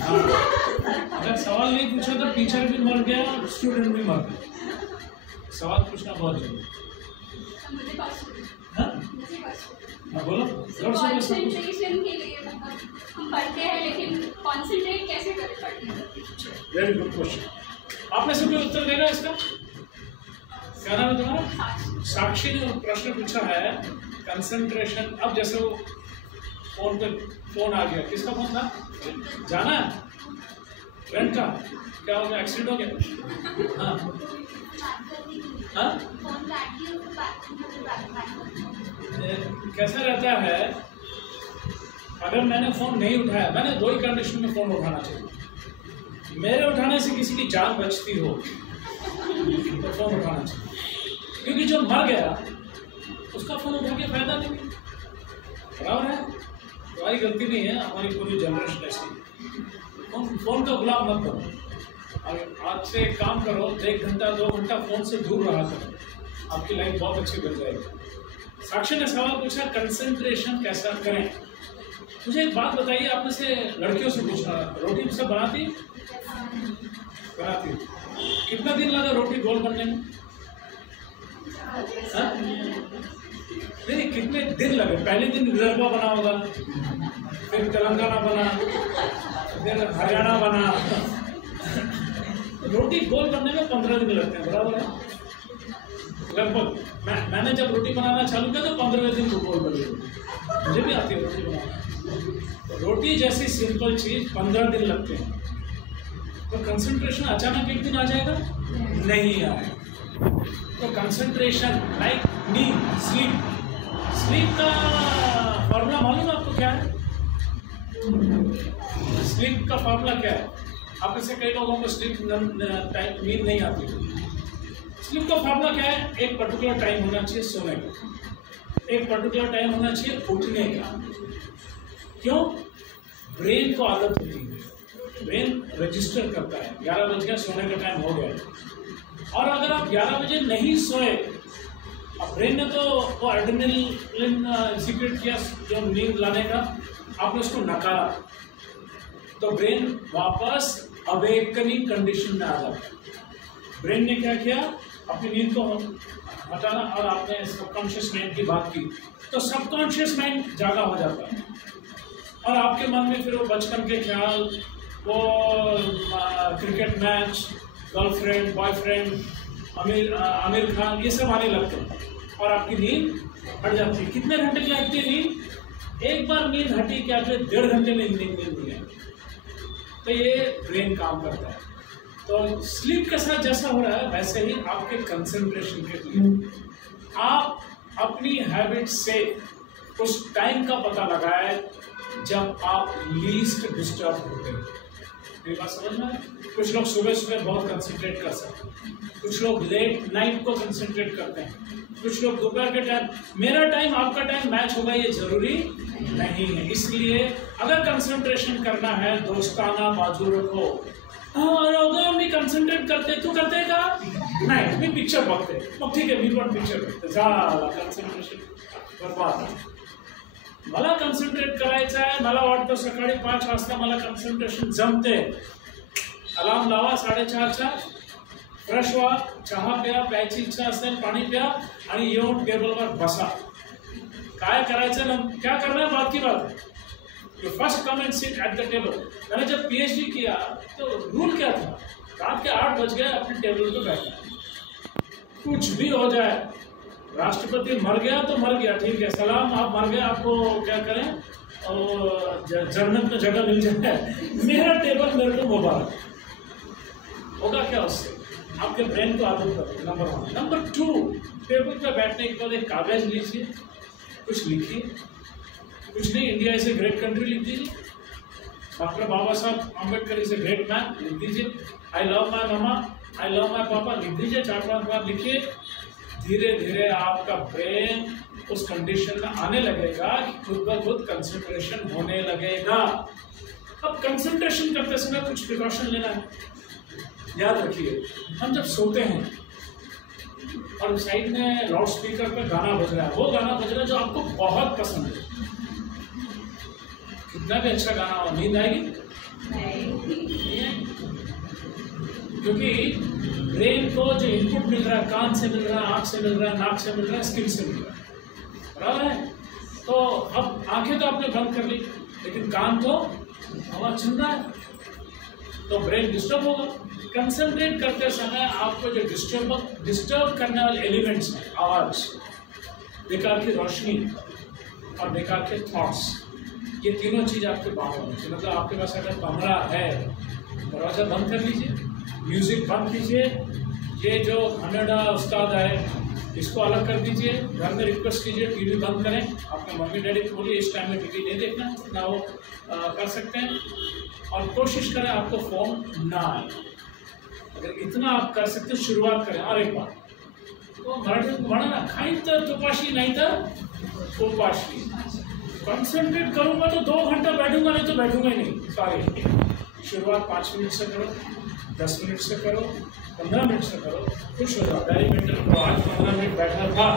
हाँ। अगर सवाल नहीं पूछा तो टीचर भी मर गया, स्टूडेंट भी मर गया। सवाल पूछना बहुत जरूरी मुझे पास हाँ बोलो। कंसंट्रेशन के लिए मतलब हम पढ़ते हैं लेकिन कंसंट्रेट कैसे करें पढ़ने में? Very good question. आपने से कोई उत्तर देगा इसका? क्या नाम है तुम्हारा? साक्षी ने प्रश्न पूछा है कंसंट्रेशन। अब जैसे वो फोन पे फोन आ गया, किसका फोन था? जाना है फ्रेंड का, क्या हो गया? एक्सीडेंट हो गया? हाँ हाँ कैसा रहता है अगर मैंने फोन नहीं उठाया, मैंने दो ही कंडीशन में फोन उठाना चाहिए। मेरे उठाने से किसी की जान बचती हो तो फोन उठाना चाहिए, क्योंकि जो मर गया उसका फोन उठा के फायदा नहीं। बराबर है, तुम्हारी गलती नहीं है, हमारी पूरी जनरेशन ऐसी। फोन का गुलाम मत करो। आज से एक काम करो, 1 घंटा 2 घंटा फोन से दूर रहा करो, आपकी लाइफ बहुत अच्छी बन जाएगी। साक्षी ने सवाल पूछा कंसंट्रेशन कैसा करें। मुझे एक बात बताइए, आपने से लड़कियों से पूछा, रोटी सब बनाती? कितना दिन लगा रोटी गोल बनने में? नहीं, कितने दिन लगे? पहले दिन विदर्भा बना होगा, फिर तेलंगाना बना, फिर हरियाणा बना। रोटी गोल बनने में 15 दिन लगते हैं, बराबर है लगभग। मैंने जब रोटी बनाना चालू किया तो 15वें दिन को गोल बनी। मुझे भी आती है रोटी बनाना। रोटी जैसी सिंपल चीज 15 दिन लगते हैं, तो कंसंट्रेशन अचानक एक दिन आ जाएगा? नहीं आएगा। तो कंसंट्रेशन लाइक नींद, स्लीप का फॉर्मूला मालूम आपको क्या है? स्लीप का फॉर्मूला क्या है? आप इससे कई लोगों को नींद नहीं आती। स्लीप का फॉर्मूला क्या है? एक पर्टिकुलर टाइम होना चाहिए सोने का, एक पर्टिकुलर टाइम होना चाहिए उठने का। क्यों? ब्रेन को आदत होती है, ब्रेन रजिस्टर करता है 11 बज गया, सोने का टाइम हो गया। और अगर आप 11 बजे नहीं सोए, अब ब्रेन ने तो वो एड्रेनलिन सीक्रेट किया जो नींद लाने का, आपने उसको नकारा, तो ब्रेन वापस अवेकनिंग कंडीशन में आ जाता है। ब्रेन ने क्या किया? अपनी नींद को हटाना, और आपने सबकॉन्शियस माइंड की बात की, तो सबकॉन्शियस माइंड जागा हो जाता है, और आपके मन में फिर वो बचपन के ख्याल, वो cricket match, girlfriend, boyfriend, Aamir Khan, ये सब आने लगते हैं, और आपकी नींद हट जाती है। कितने घंटे की लगती है नींद? एक बार नींद हटी क्या 1.5 घंटे में नींद नहीं है। तो ये ब्रेन काम करता है। तो स्लीप के साथ जैसा हो रहा है वैसे ही आपके कंसंट्रेशन के लिए आप अपनी हैबिट से उस टाइम का पता लगाए जब आप लीस्ट डिस्टर्ब होते हैं। मेरी बात समझ में आए? कुछ लोग सुबह सुबह बहुत कंसंट्रेट कर सकते हैं, कुछ लोग लेट नाइट को कंसंट्रेट करते हैं, कुछ लोग दोपहर के टाइम। मेरा टाइम आपका टाइम मैच होगा ये जरूरी नहीं है। इसलिए अगर कंसंट्रेशन करना है दोस्ताना बाजू रखो। अगर हम भी कंसंट्रेट करते तू करते का नाही, मी पिक्चर बघते, मग ठीक आहे मी पण पिक्चर बघते, झाला कंसंट्रेशन बरबाद। मला कंसंट्रेट करायचं आहे, मला वाटतं सकाळी 5 वाजता मला कंसंट्रेशन जमते। अलार्म लावा 4:30चा, फ्रेश व्हा, चहा प्या, प्यायची इच्छा असेल पाणी प्या, आणि येऊन टेबलवर बसा। काय करायचं ना, क्या करना है बात की बात है। You first come and sit at the table। मैंने जब PhD किया तो रूल क्या था? रात के 8 बज गए अपने टेबल पे बैठना। कुछ भी हो जाए, राष्ट्रपति मर गया तो मर गया, ठीक है, सलाम, आप मर गए, आपको क्या करें, और जन्नत में जगह मिल जाए, मेरा टेबल मेरे को मुबारक। होगा क्या उससे? आपके ब्रेन को आदत करो, नंबर 1। नंबर 2, टेबल पे बैठने के बाद एक कागज लीजिए, कुछ लिखिए, कुछ नहीं, India is a great country लिख दीजिए, doctor Baba Saheb Ambedkar is a great man लिख दीजिए, I love my mama, I love my पापा लिख दीजिए, 4-5 बार लिखिए। धीरे धीरे आपका ब्रेन उस कंडीशन में आने लगेगा कि खुद ब खुद कंसंट्रेशन होने लगेगा। अब कंसंट्रेशन करते समय कुछ प्रिकॉशन लेना है। याद रखिए, हम जब सोते हैं और साइड में लाउड स्पीकर पे गाना बज रहा है, वो गाना बज रहा है जो आपको बहुत पसंद है, कितना भी अच्छा गाना हो, नींद आएगी? क्योंकि ब्रेन को जो इनपुट मिल रहा है, कान से मिल रहा है, आँख से मिल रहा है, नाक से मिल रहा है, स्किन से मिल रहा है, बराबर है। तो अब आंखें तो आपने बंद कर ली, लेकिन कान तो हवा सुन रहा है, तो ब्रेन डिस्टर्ब होगा। कंसंट्रेट करते समय आपको जो डिस्टर्ब करने वाले एलिमेंट्स हैं, आवाज, बेकार की रोशनी और बेकार के थॉट्स, ये तीनों चीज आपके बाहर होनी चाहिए। मतलब आपके पास अगर कमरा है, दरवाजा बंद कर लीजिए, म्यूजिक बंद कीजिए, ये जो हमेडा उस्ताद है इसको अलग कर दीजिए, घर में रिक्वेस्ट कीजिए टीवी बंद करें, अपने मम्मी डैडी को बोलिए इस टाइम में टीवी नहीं देखना, ना वो कर सकते हैं, और कोशिश करें आपको फोन ना आए। अगर इतना आप कर सकते हैं, शुरुआत करें। और एक बात तो म्हणा ना, खाई तर तुपाशी नहीं तर उपाशी। कंसंट्रेट करूंगा तो 2 घंटा बैठूंगा, नहीं तो बैठूंगा ही नहीं। सॉरी, शुरुआत 5 मिनट से करो, 10 मिनट से करो, 15 मिनट से करो, खुश हो जाओ। डायरी मेंटेन करो, आज 15 मिनट बैठा था,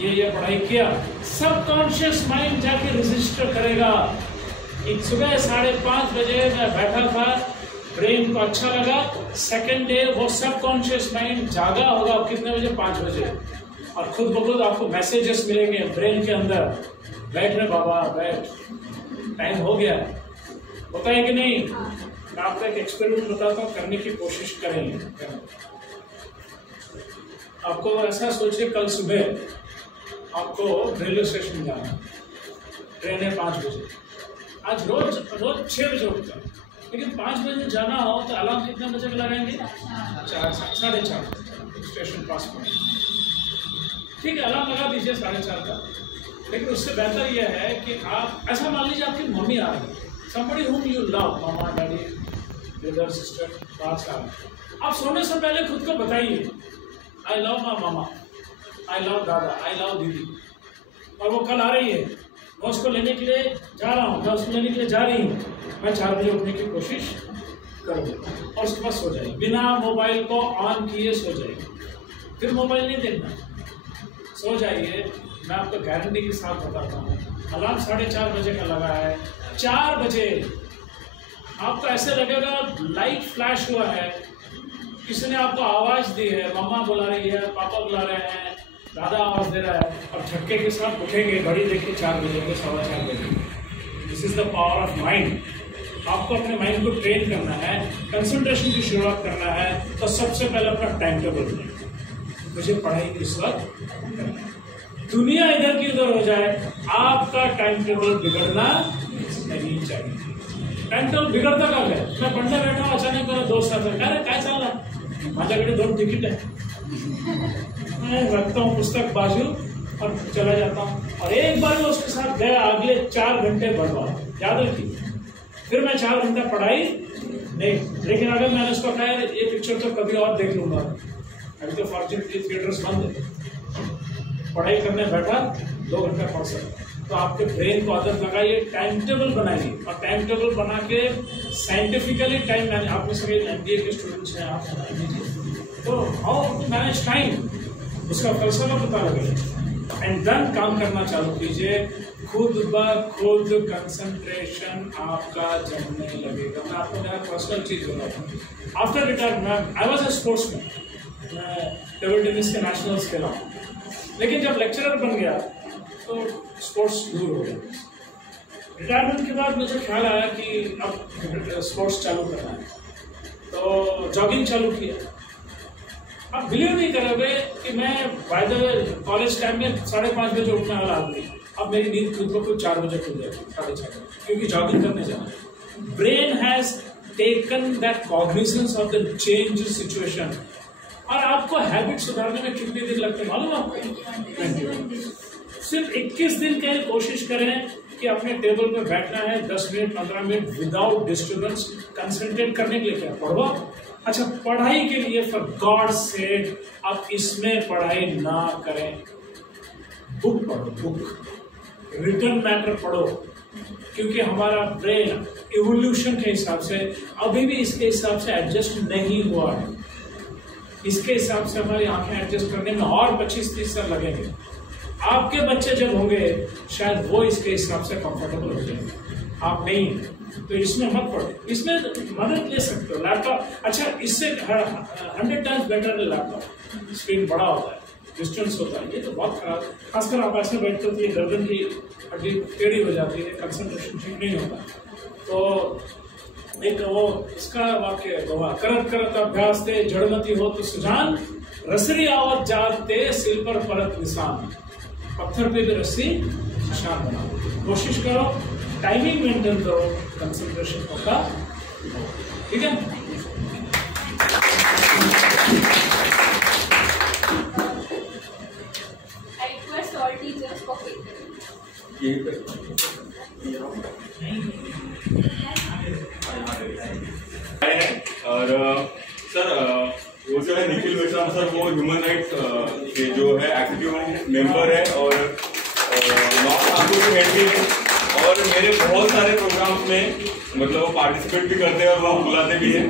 ये पढ़ाई किया, सबकॉन्शियस माइंड जाके रजिस्टर करेगा। एक सुबह 5:30 बजे मैं बैठा था, ब्रेन को अच्छा लगा, सेकेंड डे वो सबकॉन्शियस माइंड जागा होगा। कितने बजे? 5 बजे। और खुद ब खुद आपको मैसेजेस मिलेंगे ब्रेन के अंदर, बैठ रहे बाबा बैठ, टाइम हो गया। होता है कि नहीं? मैं आपको एक एक्सपेरिमेंट बताता हूँ, करने की कोशिश करेंगे। आपको ऐसा सोचिए, कल सुबह आपको रेलवे स्टेशन जाना है, ट्रेन है 5 बजे। आज रोज 6 बजे उठता है, लेकिन 5 बजे जाना हो तो अलार्म कितने बजे का लगाएंगे? 4, 4:30 स्टेशन पास में। ठीक है, अलार्म लगा दीजिए 4:30 का, लेकिन उससे बेहतर यह है कि आप ऐसा मान लीजिए आपकी मम्मी आ रही है, somebody whom you love, mama daddy brother sister, पास आ रहे। आप सोने से पहले खुद को बताइए, I love my mama, I love दादा, आई लव दीदी, और वो कल आ रही है, मैं उसको लेने के लिए जा रहा हूँ, मैं उसको लेने के लिए जा रही हूँ, मैं 4 बजे उठने की कोशिश करूँगा, और उसके बाद सो जाएगी, बिना मोबाइल को ऑन किए सो जाएगी। फिर मोबाइल नहीं देखना, सो जाइए। मैं आपको गारंटी के साथ बताता हूँ, अलार्म 4:30 बजे का लगा है, 4 बजे आपको ऐसे लगेगा लाइट फ्लैश हुआ है, किसी ने आपको आवाज दी है, मम्मा बुला रही है, पापा बुला रहे हैं, दादा आवाज दे रहा है, और झटके के साथ उठेंगे, घड़ी देखिए 4 बजे के, 4:15 बजे। This is the power of mind. आपको अपने माइंड को ट्रेन करना है, कंसंट्रेशन की शुरुआत करना है, तो सबसे पहले अपना टाइम टेबल बनाइए। मुझे पढ़ाई किस वक्त करना है, दुनिया इधर की उधर हो जाए, आपका टाइम टेबल बिगड़ना नहीं चाहिए। टाइम टेबल बिगड़ता कब है? मैं पढ़ने बैठा हूँ, अचानक मेरा दोस्त आता है, अरे क्या चल रहा, माझ्याकडे 2 तिकीट है, मैं रखता हूँ पुस्तक बाजू और चला जाता हूँ, और एक बार मैं उसके साथ गया, अगले 4 घंटे बर्बाद। याद रखिए, फिर मैं 4 घंटा पढ़ाई नहीं, लेकिन अगर मैंने उसको कहा ये पिक्चर तो कभी और देख लूंगा, अभी तो फॉर्चुनेटली थिएटर्स बंद है, पढ़ाई करने बैठा 2 घंटा पढ़ सकता। तो आपके ब्रेन को आदत लगाइए, टाइम टेबल बनाइए, और टाइम टेबल बना के साइंटिफिकली टाइम मैनेज, आप में सभी MBA के स्टूडेंट्स हैं, आप तो हाउ टू मैनेज टाइम, उसका फलसफा पता लगे, एंड देन काम करना चालू कीजिए। खुद ब खुद कंसंट्रेशन आपका जमने लगेगा। मैं आपको मेरा पर्सनल चीज बताता हूँ। After retirement I was a sportsman, मैं टेबल टेनिस के नेशनल्स खेला हूँ, लेकिन जब लेक्चरर बन गया तो स्पोर्ट्स दूर हो गया। रिटायरमेंट के बाद मुझे ख्याल आया कि अब स्पोर्ट्स चालू करना है, तो जॉगिंग चालू किया। आप बिलीव नहीं करोगे कि मैं बाय द कॉलेज टाइम में 5:30 बजे उठने वाला आदमी, अब मेरी नींद खुद को 4 बजे खुल जाती, 4:30, क्योंकि जॉगिंग करने जाना है। Brain has taken that cognizance of the change situation. और आपको हैबिट सुधारने में कितने दिन लगते हैं मालूम आपको? सिर्फ 21 दिन के लिए कोशिश करें कि अपने टेबल पे बैठना है 10 minute 15 minute without disturbance. Concentrate करने के लिए क्या पढ़ो? अच्छा, पढ़ाई के लिए फॉर गॉड सेक आप इसमें पढ़ाई ना करें, बुक पढ़ो, बुक रिटर्न मैटर पढ़ो, क्योंकि हमारा ब्रेन इवोल्यूशन के हिसाब से अभी भी इसके हिसाब से एडजस्ट नहीं हुआ है। इसके हिसाब से हमारी आंखें एडजस्ट करने में और 25-30 साल लगेंगे। आपके बच्चे जब होंगे शायद वो इसके हिसाब से कंफर्टेबल हो जाएंगे, आप नहीं। तो इसमें मत पढ़ो, इसमें मदद ले सकते हो। लैपटॉप अच्छा, इससे 100 टाइम्स बेटर है लैपटॉप। स्क्रीन बड़ा होता है, डिस्टेंस होता है, ये तो बहुत खराब। खासकर आप ऐसे बैठते हो तो ये गर्दन की हड्डी टेढ़ी हो जाती है, कंसंट्रेशन ठीक नहीं होता। तो एक वो इसका वाक्य है, करत करत अभ्यास ते जड़मती हो तो सुजान, रसरी आवत जाते सिल पर परत निशान, पत्थर पे भी रस्सी निशान बनाओ। कोशिश करो, टाइमिंग मेंटेन करो, कंसंट्रेशन होगा, ठीक है। I request all teachers for और सर वो जो है निखिल मेश्राम सर, वो ह्यूमन राइट्स के जो है एक्टिव मेंबर है और नॉर्थ नागपुर हेड भी है, और मेरे बहुत सारे प्रोग्राम्स में मतलब वो पार्टिसिपेट भी करते हैं और वो बुलाते भी हैं।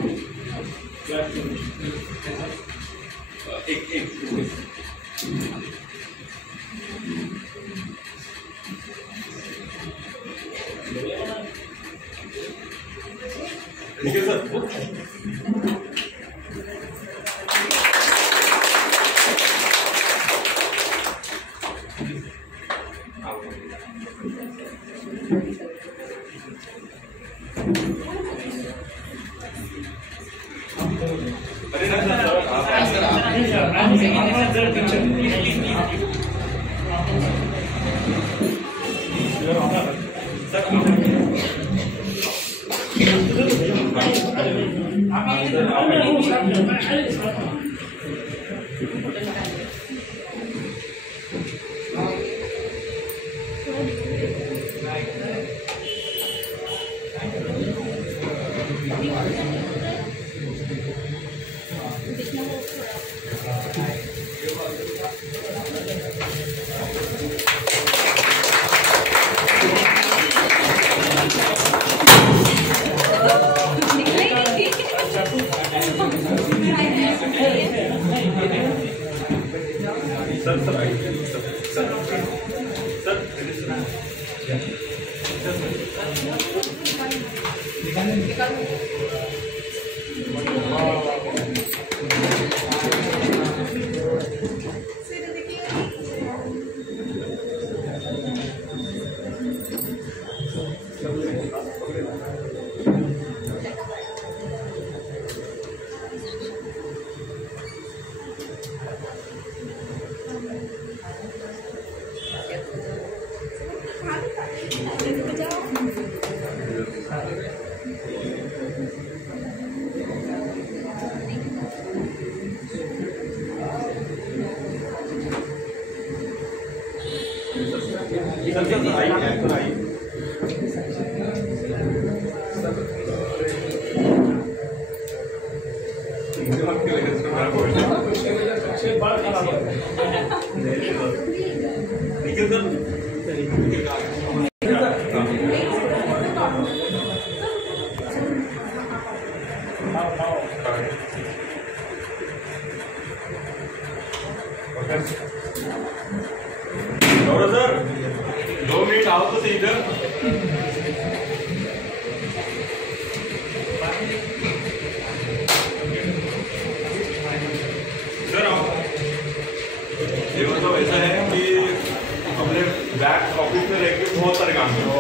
निखिल सर, सर 2 मिनट आओ तो सही इधर। सर आओ। ये मतलब ऐसा है कि अपने बैक ऑफिस में रह के बहुत सारे काम करो।